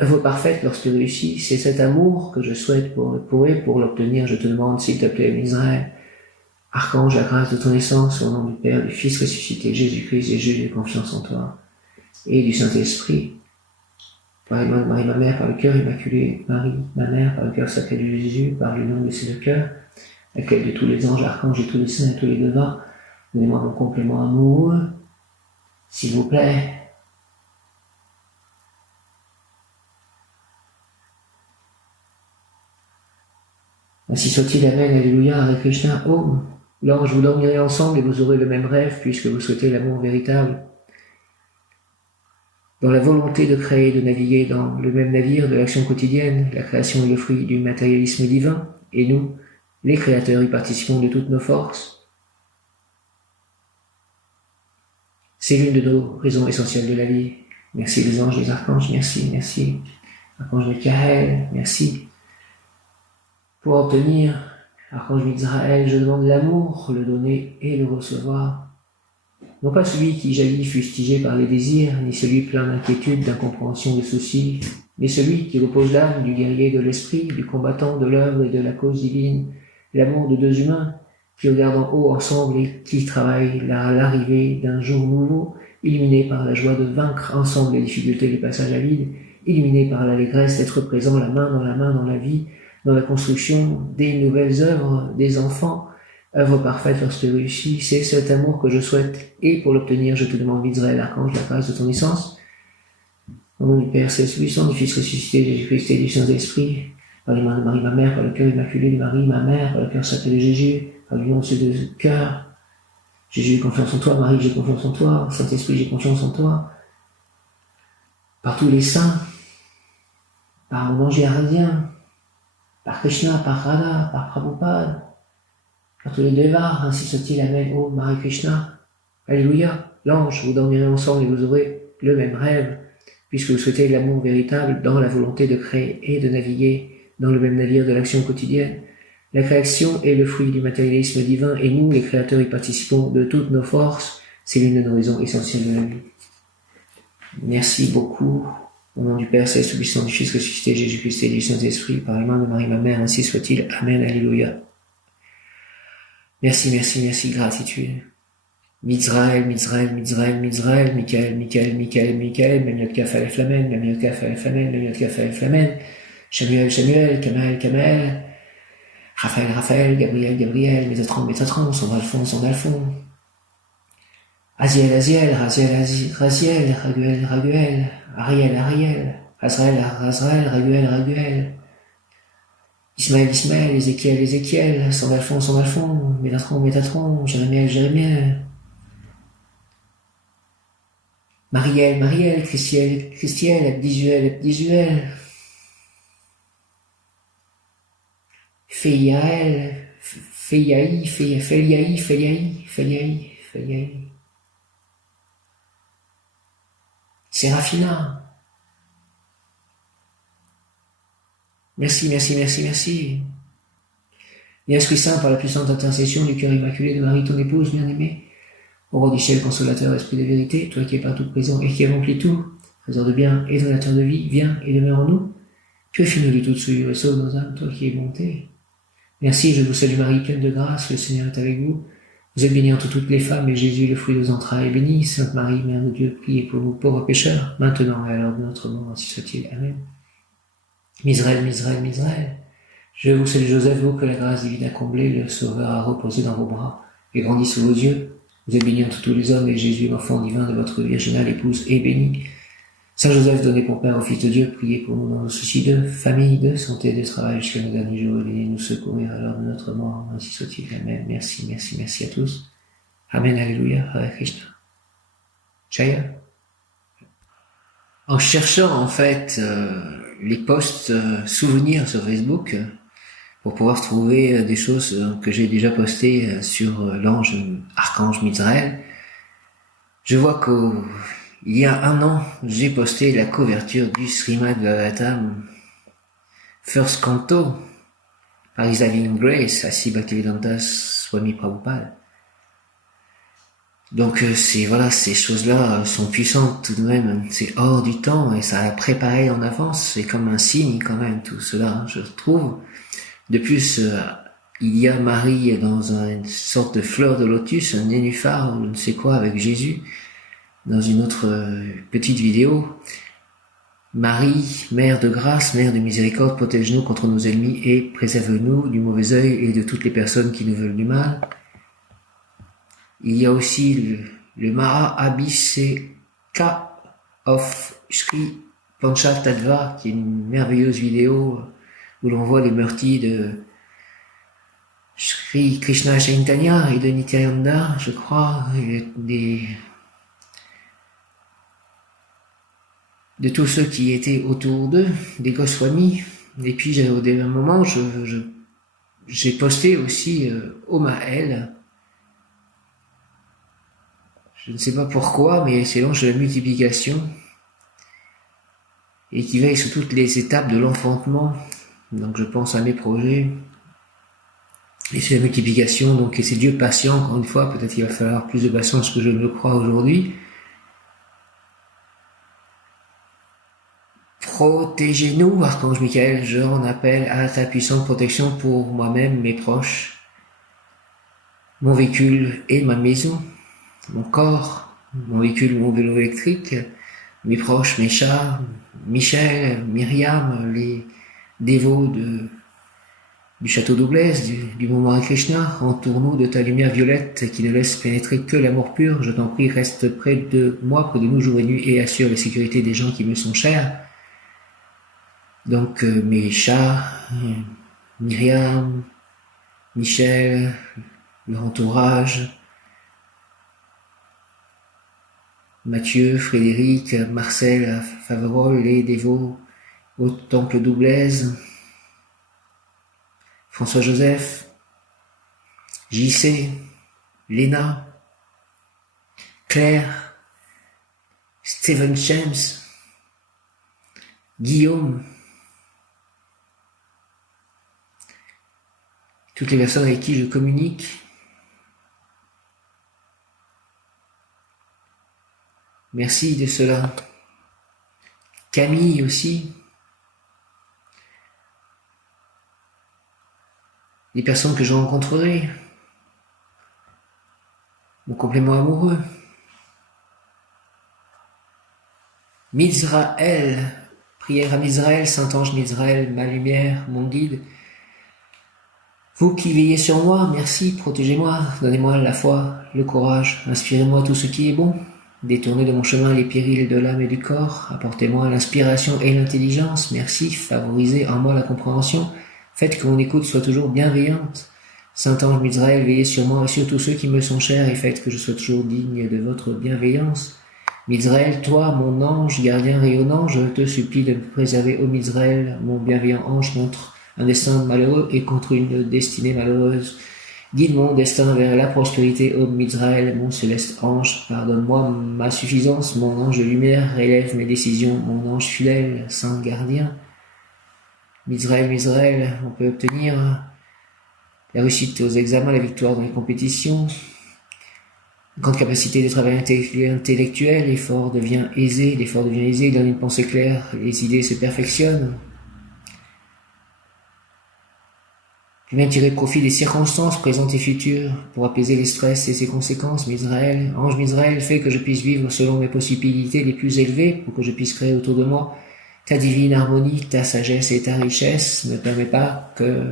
œuvre parfaite lorsque réussie, c'est cet amour que je souhaite pour eux, pour l'obtenir, je te demande, s'il te plaît, Israël, Archange, la grâce de ton naissance, au nom du Père, du Fils ressuscité, Jésus-Christ, et j'ai confiance en toi, et du Saint-Esprit, par les mains de Marie, ma mère, par le cœur immaculé, Marie, ma mère, par le cœur sacré de Jésus, par l'union de ces deux cœurs, laquelle de tous les anges, archanges et tous les saints et tous les devins, donnez-moi mon complément amoureux, s'il vous plaît. Ainsi soit-il, Amen, Alléluia, Hare Krishna, Om. L'ange, vous dormirez ensemble et vous aurez le même rêve puisque vous souhaitez l'amour véritable. Dans la volonté de créer, de naviguer dans le même navire de l'action quotidienne, la création est le fruit du matérialisme divin, et nous, les créateurs, y participons de toutes nos forces. C'est l'une de nos raisons essentielles de la vie. Merci les anges, les archanges, merci. Archange Michael, merci. Pour obtenir, Archange Michael, je demande l'amour, le donner et le recevoir. Non pas celui qui jaillit fustigé par les désirs, ni celui plein d'inquiétude, d'incompréhension, de soucis, mais celui qui repose l'âme du guerrier de l'esprit, du combattant de l'œuvre et de la cause divine, l'amour de deux humains qui regardent en haut ensemble et qui travaillent à l'arrivée d'un jour nouveau, illuminés par la joie de vaincre ensemble les difficultés des passages à vide, illuminés par l'allégresse d'être présents la main dans la vie, dans la construction des nouvelles œuvres des enfants, œuvre parfaite lorsque réussie, c'est cet amour que je souhaite, et pour l'obtenir, je te demande, Israël, archange, la grâce de ton naissance, au nom du Père céleste puissant, du Fils ressuscité, Jésus-Christ et du Saint-Esprit, par les mains de Marie, ma mère, par le cœur immaculé de Marie, ma mère, par le cœur sacré de Jésus, par l'union de ces deux cœurs. Jésus, j'ai confiance en toi, Marie, j'ai confiance en toi, Saint-Esprit, j'ai confiance en toi, par tous les saints, par mon ange gardien, par Krishna, par Radha, par Prabhupada, par tous les Devas, ainsi soit-il, Amen, oh Marie Krishna, Alléluia, l'ange, vous dormirez ensemble et vous aurez le même rêve, puisque vous souhaitez l'amour véritable dans la volonté de créer et de naviguer dans le même navire de l'action quotidienne. La création est le fruit du matérialisme divin, et nous, les créateurs, y participons de toutes nos forces, c'est l'une de nos raisons essentielles de la vie. Merci beaucoup. Au nom du Père céleste puissant, du Fils ressuscité, Jésus-Christ et du Saint-Esprit, par les mains de Marie, ma mère, ainsi soit-il. Amen, Alléluia. Merci, gratitude. Mizraël, Michael, Memyot Kaf Aleph Lamen, Memyot Kaf Aleph Lamen, Memyot Kaf Aleph Lamen, Samuel, Kamel, Raphaël, Gabriel, Métatron, Sandalphon, Raziel, Raguel, Ariel, Azraël, Raguel, Ismaël, Ézéchiel, Sandalphon, Métatron, Jérémiel, Mariel, Christiel, Abdisuel, Feliaï, Séraphina. Merci. Bien Esprit Saint, par la puissante intercession du cœur immaculé de Marie, ton épouse bien-aimée, au roi du ciel, consolateur, esprit de vérité, toi qui es partout présent et qui accomplis tout, trésor de bien et donateur de vie, viens et demeure en nous. Purifie-nous de toute souillure et sauve nos âmes, toi qui es bonté. Merci, je vous salue Marie, pleine de grâce, le Seigneur est avec vous. Vous êtes bénie entre toutes les femmes, et Jésus, le fruit de vos entrailles, est béni. Sainte Marie, Mère de Dieu, priez pour nous pauvres pécheurs, maintenant et à l'heure de notre mort, ainsi soit-il. Amen. Misraël. Je vous salue Joseph, vous que la grâce divine a comblé, le Sauveur a reposé dans vos bras, et grandi sous vos yeux. Vous êtes bénie entre tous les hommes, et Jésus, l'enfant divin de votre virginale épouse, est béni. Saint Joseph, donné pour Père au Fils de Dieu, priez pour nous dans nos soucis de famille, de santé, de travail, jusqu'à nos derniers jours, et venez nous secourir à l'heure de notre mort, ainsi soit-il. Amen. Merci à tous. Amen, Alléluia, Hare Krishna. Jaya. En cherchant, en fait, les posts souvenirs sur Facebook, pour pouvoir trouver des choses que j'ai déjà postées sur l'ange archange Mizraël. Je vois qu'il y a un an, j'ai posté la couverture du Srimad Bhagavatam First Canto par His Living Grace, Asi Bhaktivedanta Swami Prabhupada. Donc ces choses-là sont puissantes tout de même, c'est hors du temps et ça a préparé en avance, c'est comme un signe quand même tout cela, je trouve. De plus, il y a Marie dans une sorte de fleur de lotus, un nénuphar ou je ne sais quoi avec Jésus, dans une autre petite vidéo. Marie, Mère de grâce, Mère de miséricorde, protège-nous contre nos ennemis et préserve-nous du mauvais œil et de toutes les personnes qui nous veulent du mal. Il y a aussi le Maha Abhiseka of Sri Panchatattva, qui est une merveilleuse vidéo où l'on voit les meurtis de Sri Krishna Chaitanya et de Nityananda, je crois, et de tous ceux qui étaient autour d'eux, des Goswami. Et puis au dernier moment, j'ai posté aussi Omael. Je ne sais pas pourquoi, mais c'est l'ange de la multiplication et qui veille sur toutes les étapes de l'enfantement. Donc je pense à mes projets. Et c'est la multiplication, donc et c'est Dieu patient, encore une fois, peut-être qu'il va falloir plus de patience que je ne le crois aujourd'hui. Protégez-nous, Archange Michael, je en appelle à ta puissante protection pour moi-même, mes proches, mon véhicule et ma maison, mon corps, mon véhicule, mon vélo électrique, mes proches, mes chats, Michel, Myriam, les dévots du château d'Oublaise, du Mont Hare Krishna, entoure-nous de ta lumière violette qui ne laisse pénétrer que l'amour pur. Je t'en prie, reste près de moi, près de nous jour et nuit et assure la sécurité des gens qui me sont chers. Donc mes chats, Myriam, Michel, leur entourage, Mathieu, Frédéric, Marcel, Faverolles, les dévots au temple d'Oublaise, François-Joseph, JC, Léna, Claire, Stephen James, Guillaume, toutes les personnes avec qui je communique, merci de cela. Camille aussi. Les personnes que je rencontrerai. Mon complément amoureux. Mizraël. Prière à Mizraël, Saint-Ange Mizraël, ma lumière, mon guide. Vous qui veillez sur moi, merci, protégez-moi, donnez-moi la foi, le courage, inspirez-moi tout ce qui est bon. Détournez de mon chemin les périls de l'âme et du corps, apportez-moi l'inspiration et l'intelligence, merci, favorisez en moi la compréhension, faites que mon écoute soit toujours bienveillante. Saint-Ange Mizraël, veillez sur moi et sur tous ceux qui me sont chers et faites que je sois toujours digne de votre bienveillance. Mizraël, toi, mon ange, gardien rayonnant, je te supplie de me préserver, ô Mizraël, mon bienveillant ange, contre un destin malheureux et contre une destinée malheureuse. Guide mon destin vers la prospérité, ô Mizraël, mon céleste ange. Pardonne-moi ma suffisance, mon ange de lumière, élève mes décisions, mon ange fidèle, saint gardien. Mizraël, Mizraël, on peut obtenir la réussite aux examens, la victoire dans les compétitions, une grande capacité de travail intellectuel, l'effort devient aisé, donne une pensée claire, les idées se perfectionnent. Puis même tirer profit des circonstances présentes et futures pour apaiser les stress et ses conséquences. Mizraël, ange Mizraël, fait que je puisse vivre selon mes possibilités les plus élevées pour que je puisse créer autour de moi ta divine harmonie, ta sagesse et ta richesse. Ne permets pas que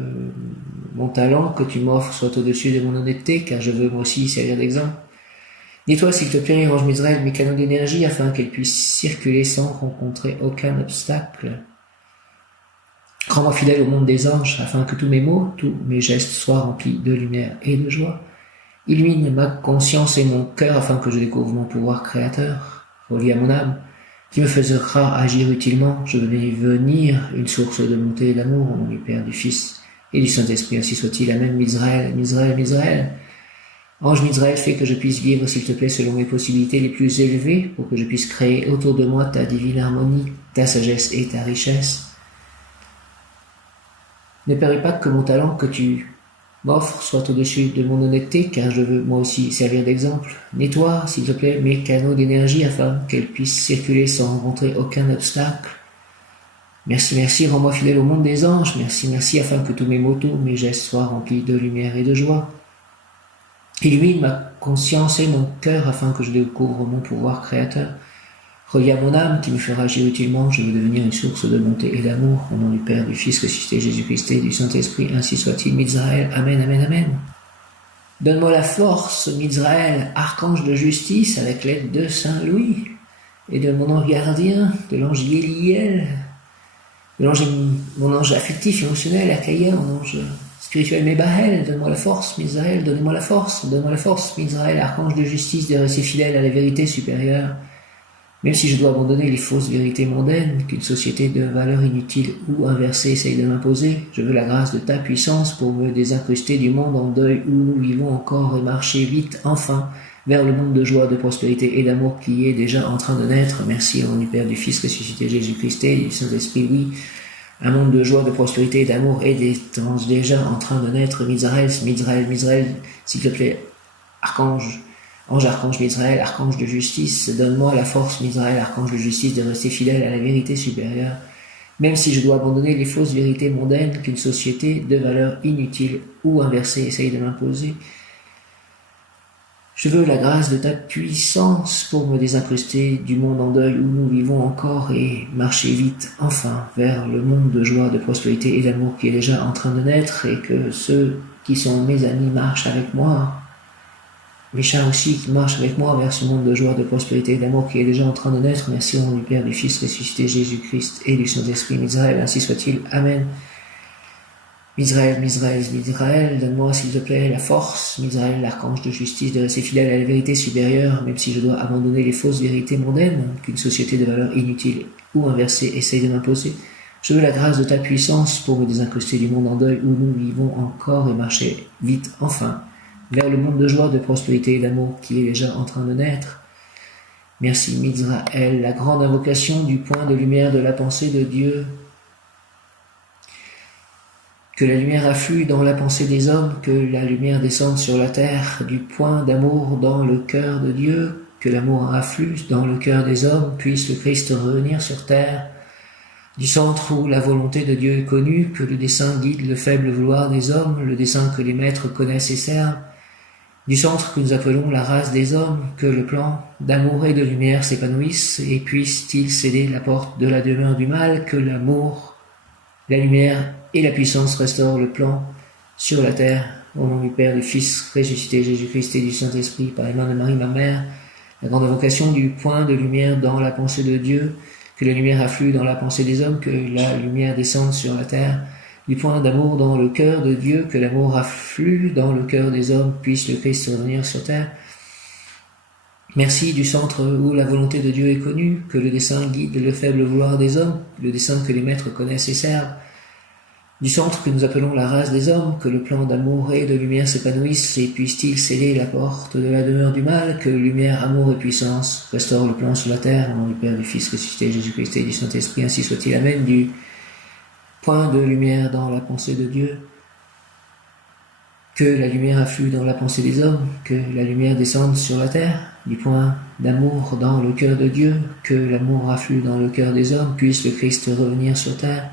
mon talent que tu m'offres soit au-dessus de mon honnêteté, car je veux moi aussi servir d'exemple. Nettoie s'il te plaît, ange Mizraël, mes canaux d'énergie afin qu'elles puissent circuler sans rencontrer aucun obstacle. Rends-moi fidèle au monde des anges, afin que tous mes mots, tous mes gestes soient remplis de lumière et de joie. Illumine ma conscience et mon cœur, afin que je découvre mon pouvoir créateur, relié à mon âme, qui me fera agir utilement. Je veux devenir une source de bonté et d'amour, au nom du Père, du Fils et du Saint-Esprit, ainsi soit-il. Amen. Mizraël, Mizraël, Mizraël. Ange Mizraël, fais que je puisse vivre, s'il te plaît, selon mes possibilités les plus élevées, pour que je puisse créer autour de moi ta divine harmonie, ta sagesse et ta richesse. Ne permets pas que mon talent que tu m'offres soit au-dessus de mon honnêteté, car je veux moi aussi servir d'exemple. Nettoie, s'il te plaît, mes canaux d'énergie afin qu'elles puissent circuler sans rencontrer aucun obstacle. Merci, merci, rends-moi fidèle au monde des anges. Merci, merci, afin que tous mes motos, mes gestes soient remplis de lumière et de joie. Illumine ma conscience et mon cœur afin que je découvre mon pouvoir créateur. Relie à mon âme qui me fera agir utilement. Je veux devenir une source de bonté et d'amour. Au nom du Père, du Fils, ressuscité, Jésus-Christ et du Saint-Esprit, ainsi soit-il. Mizraël, Amen, Amen, Amen. Donne-moi la force, Mizraël, archange de justice, avec l'aide de Saint Louis et de mon ange gardien, de l'ange Yéliel, de mon ange affectif, émotionnel, Akaïa, mon ange spirituel Mébahel. Donne-moi la force, Mizraël, donnez-moi la force, Mizraël, archange de justice, de rester fidèle à la vérité supérieure. Même si je dois abandonner les fausses vérités mondaines qu'une société de valeurs inutiles ou inversées essaye de m'imposer, je veux la grâce de ta puissance pour me désincruster du monde en deuil où nous vivons encore et marcher vite, enfin, vers le monde de joie, de prospérité et d'amour qui est déjà en train de naître. Merci au nom du Père, du Fils ressuscité Jésus-Christ et du Saint-Esprit, oui. Un monde de joie, de prospérité et d'amour est déjà en train de naître. Mizraël, Mizraël, Mizraël, s'il te plaît, archange Mizraël, archange de justice, donne-moi la force, Mizraël, archange de justice, de rester fidèle à la vérité supérieure, même si je dois abandonner les fausses vérités mondaines qu'une société de valeurs inutiles ou inversées essaye de m'imposer. Je veux la grâce de ta puissance pour me désincruster du monde en deuil où nous vivons encore et marcher vite, enfin, vers le monde de joie, de prospérité et d'amour qui est déjà en train de naître, et que ceux qui sont mes amis marchent avec moi. Mes chats aussi qui marchent avec moi vers ce monde de joie, de prospérité et d'amour qui est déjà en train de naître. Merci au nom du Père, du Fils ressuscité Jésus-Christ et du Saint-Esprit. Mizraël, ainsi soit-il. Amen. Mizraël, Mizraël, Mizraël, donne-moi s'il te plaît la force, Mizraël, l'archange de justice, de rester fidèle à la vérité supérieure, même si je dois abandonner les fausses vérités mondaines qu'une société de valeurs inutiles ou inversées essaye de m'imposer. Je veux la grâce de ta puissance pour me désincruster du monde en deuil où nous vivons encore et marcher vite, enfin, vers le monde de joie, de prospérité et d'amour qui est déjà en train de naître. Merci Mizraël, la grande invocation du point de lumière de la pensée de Dieu. Que la lumière afflue dans la pensée des hommes, que la lumière descende sur la terre, du point d'amour dans le cœur de Dieu, que l'amour afflue dans le cœur des hommes, puisse le Christ revenir sur terre, du centre où la volonté de Dieu est connue, que le dessein guide le faible vouloir des hommes, le dessein que les maîtres connaissent et servent, du centre que nous appelons la race des hommes, que le plan d'amour et de lumière s'épanouisse, et puisse-t-il céder la porte de la demeure du mal, que l'amour, la lumière et la puissance restaurent le plan sur la terre, au nom du Père, du Fils ressuscité Jésus-Christ et du Saint-Esprit, par les mains de Marie, ma mère, la grande invocation du point de lumière dans la pensée de Dieu, que la lumière afflue dans la pensée des hommes, que la lumière descende sur la terre, du point d'amour dans le cœur de Dieu, que l'amour afflue dans le cœur des hommes, puisse le Christ revenir sur terre. Merci du centre où la volonté de Dieu est connue, que le dessein guide le faible vouloir des hommes, le dessein que les maîtres connaissent et servent, du centre que nous appelons la race des hommes, que le plan d'amour et de lumière s'épanouisse, et puisse-t-il sceller la porte de la demeure du mal, que lumière, amour et puissance restaurent le plan sur la terre, au nom du Père, du Fils ressuscité Jésus-Christ et du Saint-Esprit, ainsi soit-il. Amen. Du point de lumière dans la pensée de Dieu, que la lumière afflue dans la pensée des hommes, que la lumière descende sur la terre, du point d'amour dans le cœur de Dieu, que l'amour afflue dans le cœur des hommes, puisse le Christ revenir sur terre,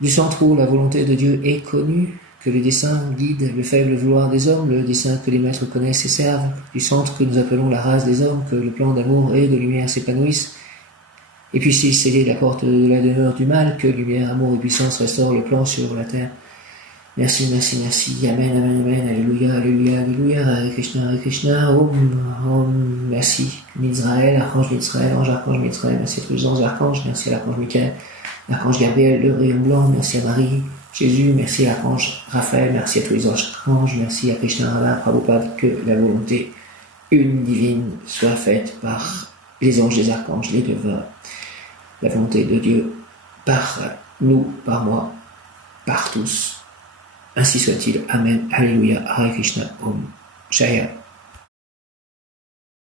du centre où la volonté de Dieu est connue, que le dessein guide le faible vouloir des hommes, le dessein que les maîtres connaissent et servent, du centre que nous appelons la race des hommes, que le plan d'amour et de lumière s'épanouisse, et puisse-t-il sceller la porte de la demeure du mal, que lumière, amour et puissance restaurent le plan sur la terre. Merci, merci, merci. Amen, amen, amen. Alléluia, alléluia, alléluia. Hare Krishna, Om. Merci. Mizraël, archange Mizraël, ange archange Mizraël. Merci à tous les anges archanges. Merci à l'archange Michael, l'archange Gabriel, le rayon blanc. Merci à Marie, Jésus. Merci à l'archange Raphaël. Merci à tous les anges archanges. Merci à Krishna Radha Prabhupada. Que la volonté une divine soit faite par les anges, les archanges, les devins. La volonté de Dieu par nous, par moi, par tous. Ainsi soit-il. Amen. Alléluia. Hare Krishna. Om. Jaya.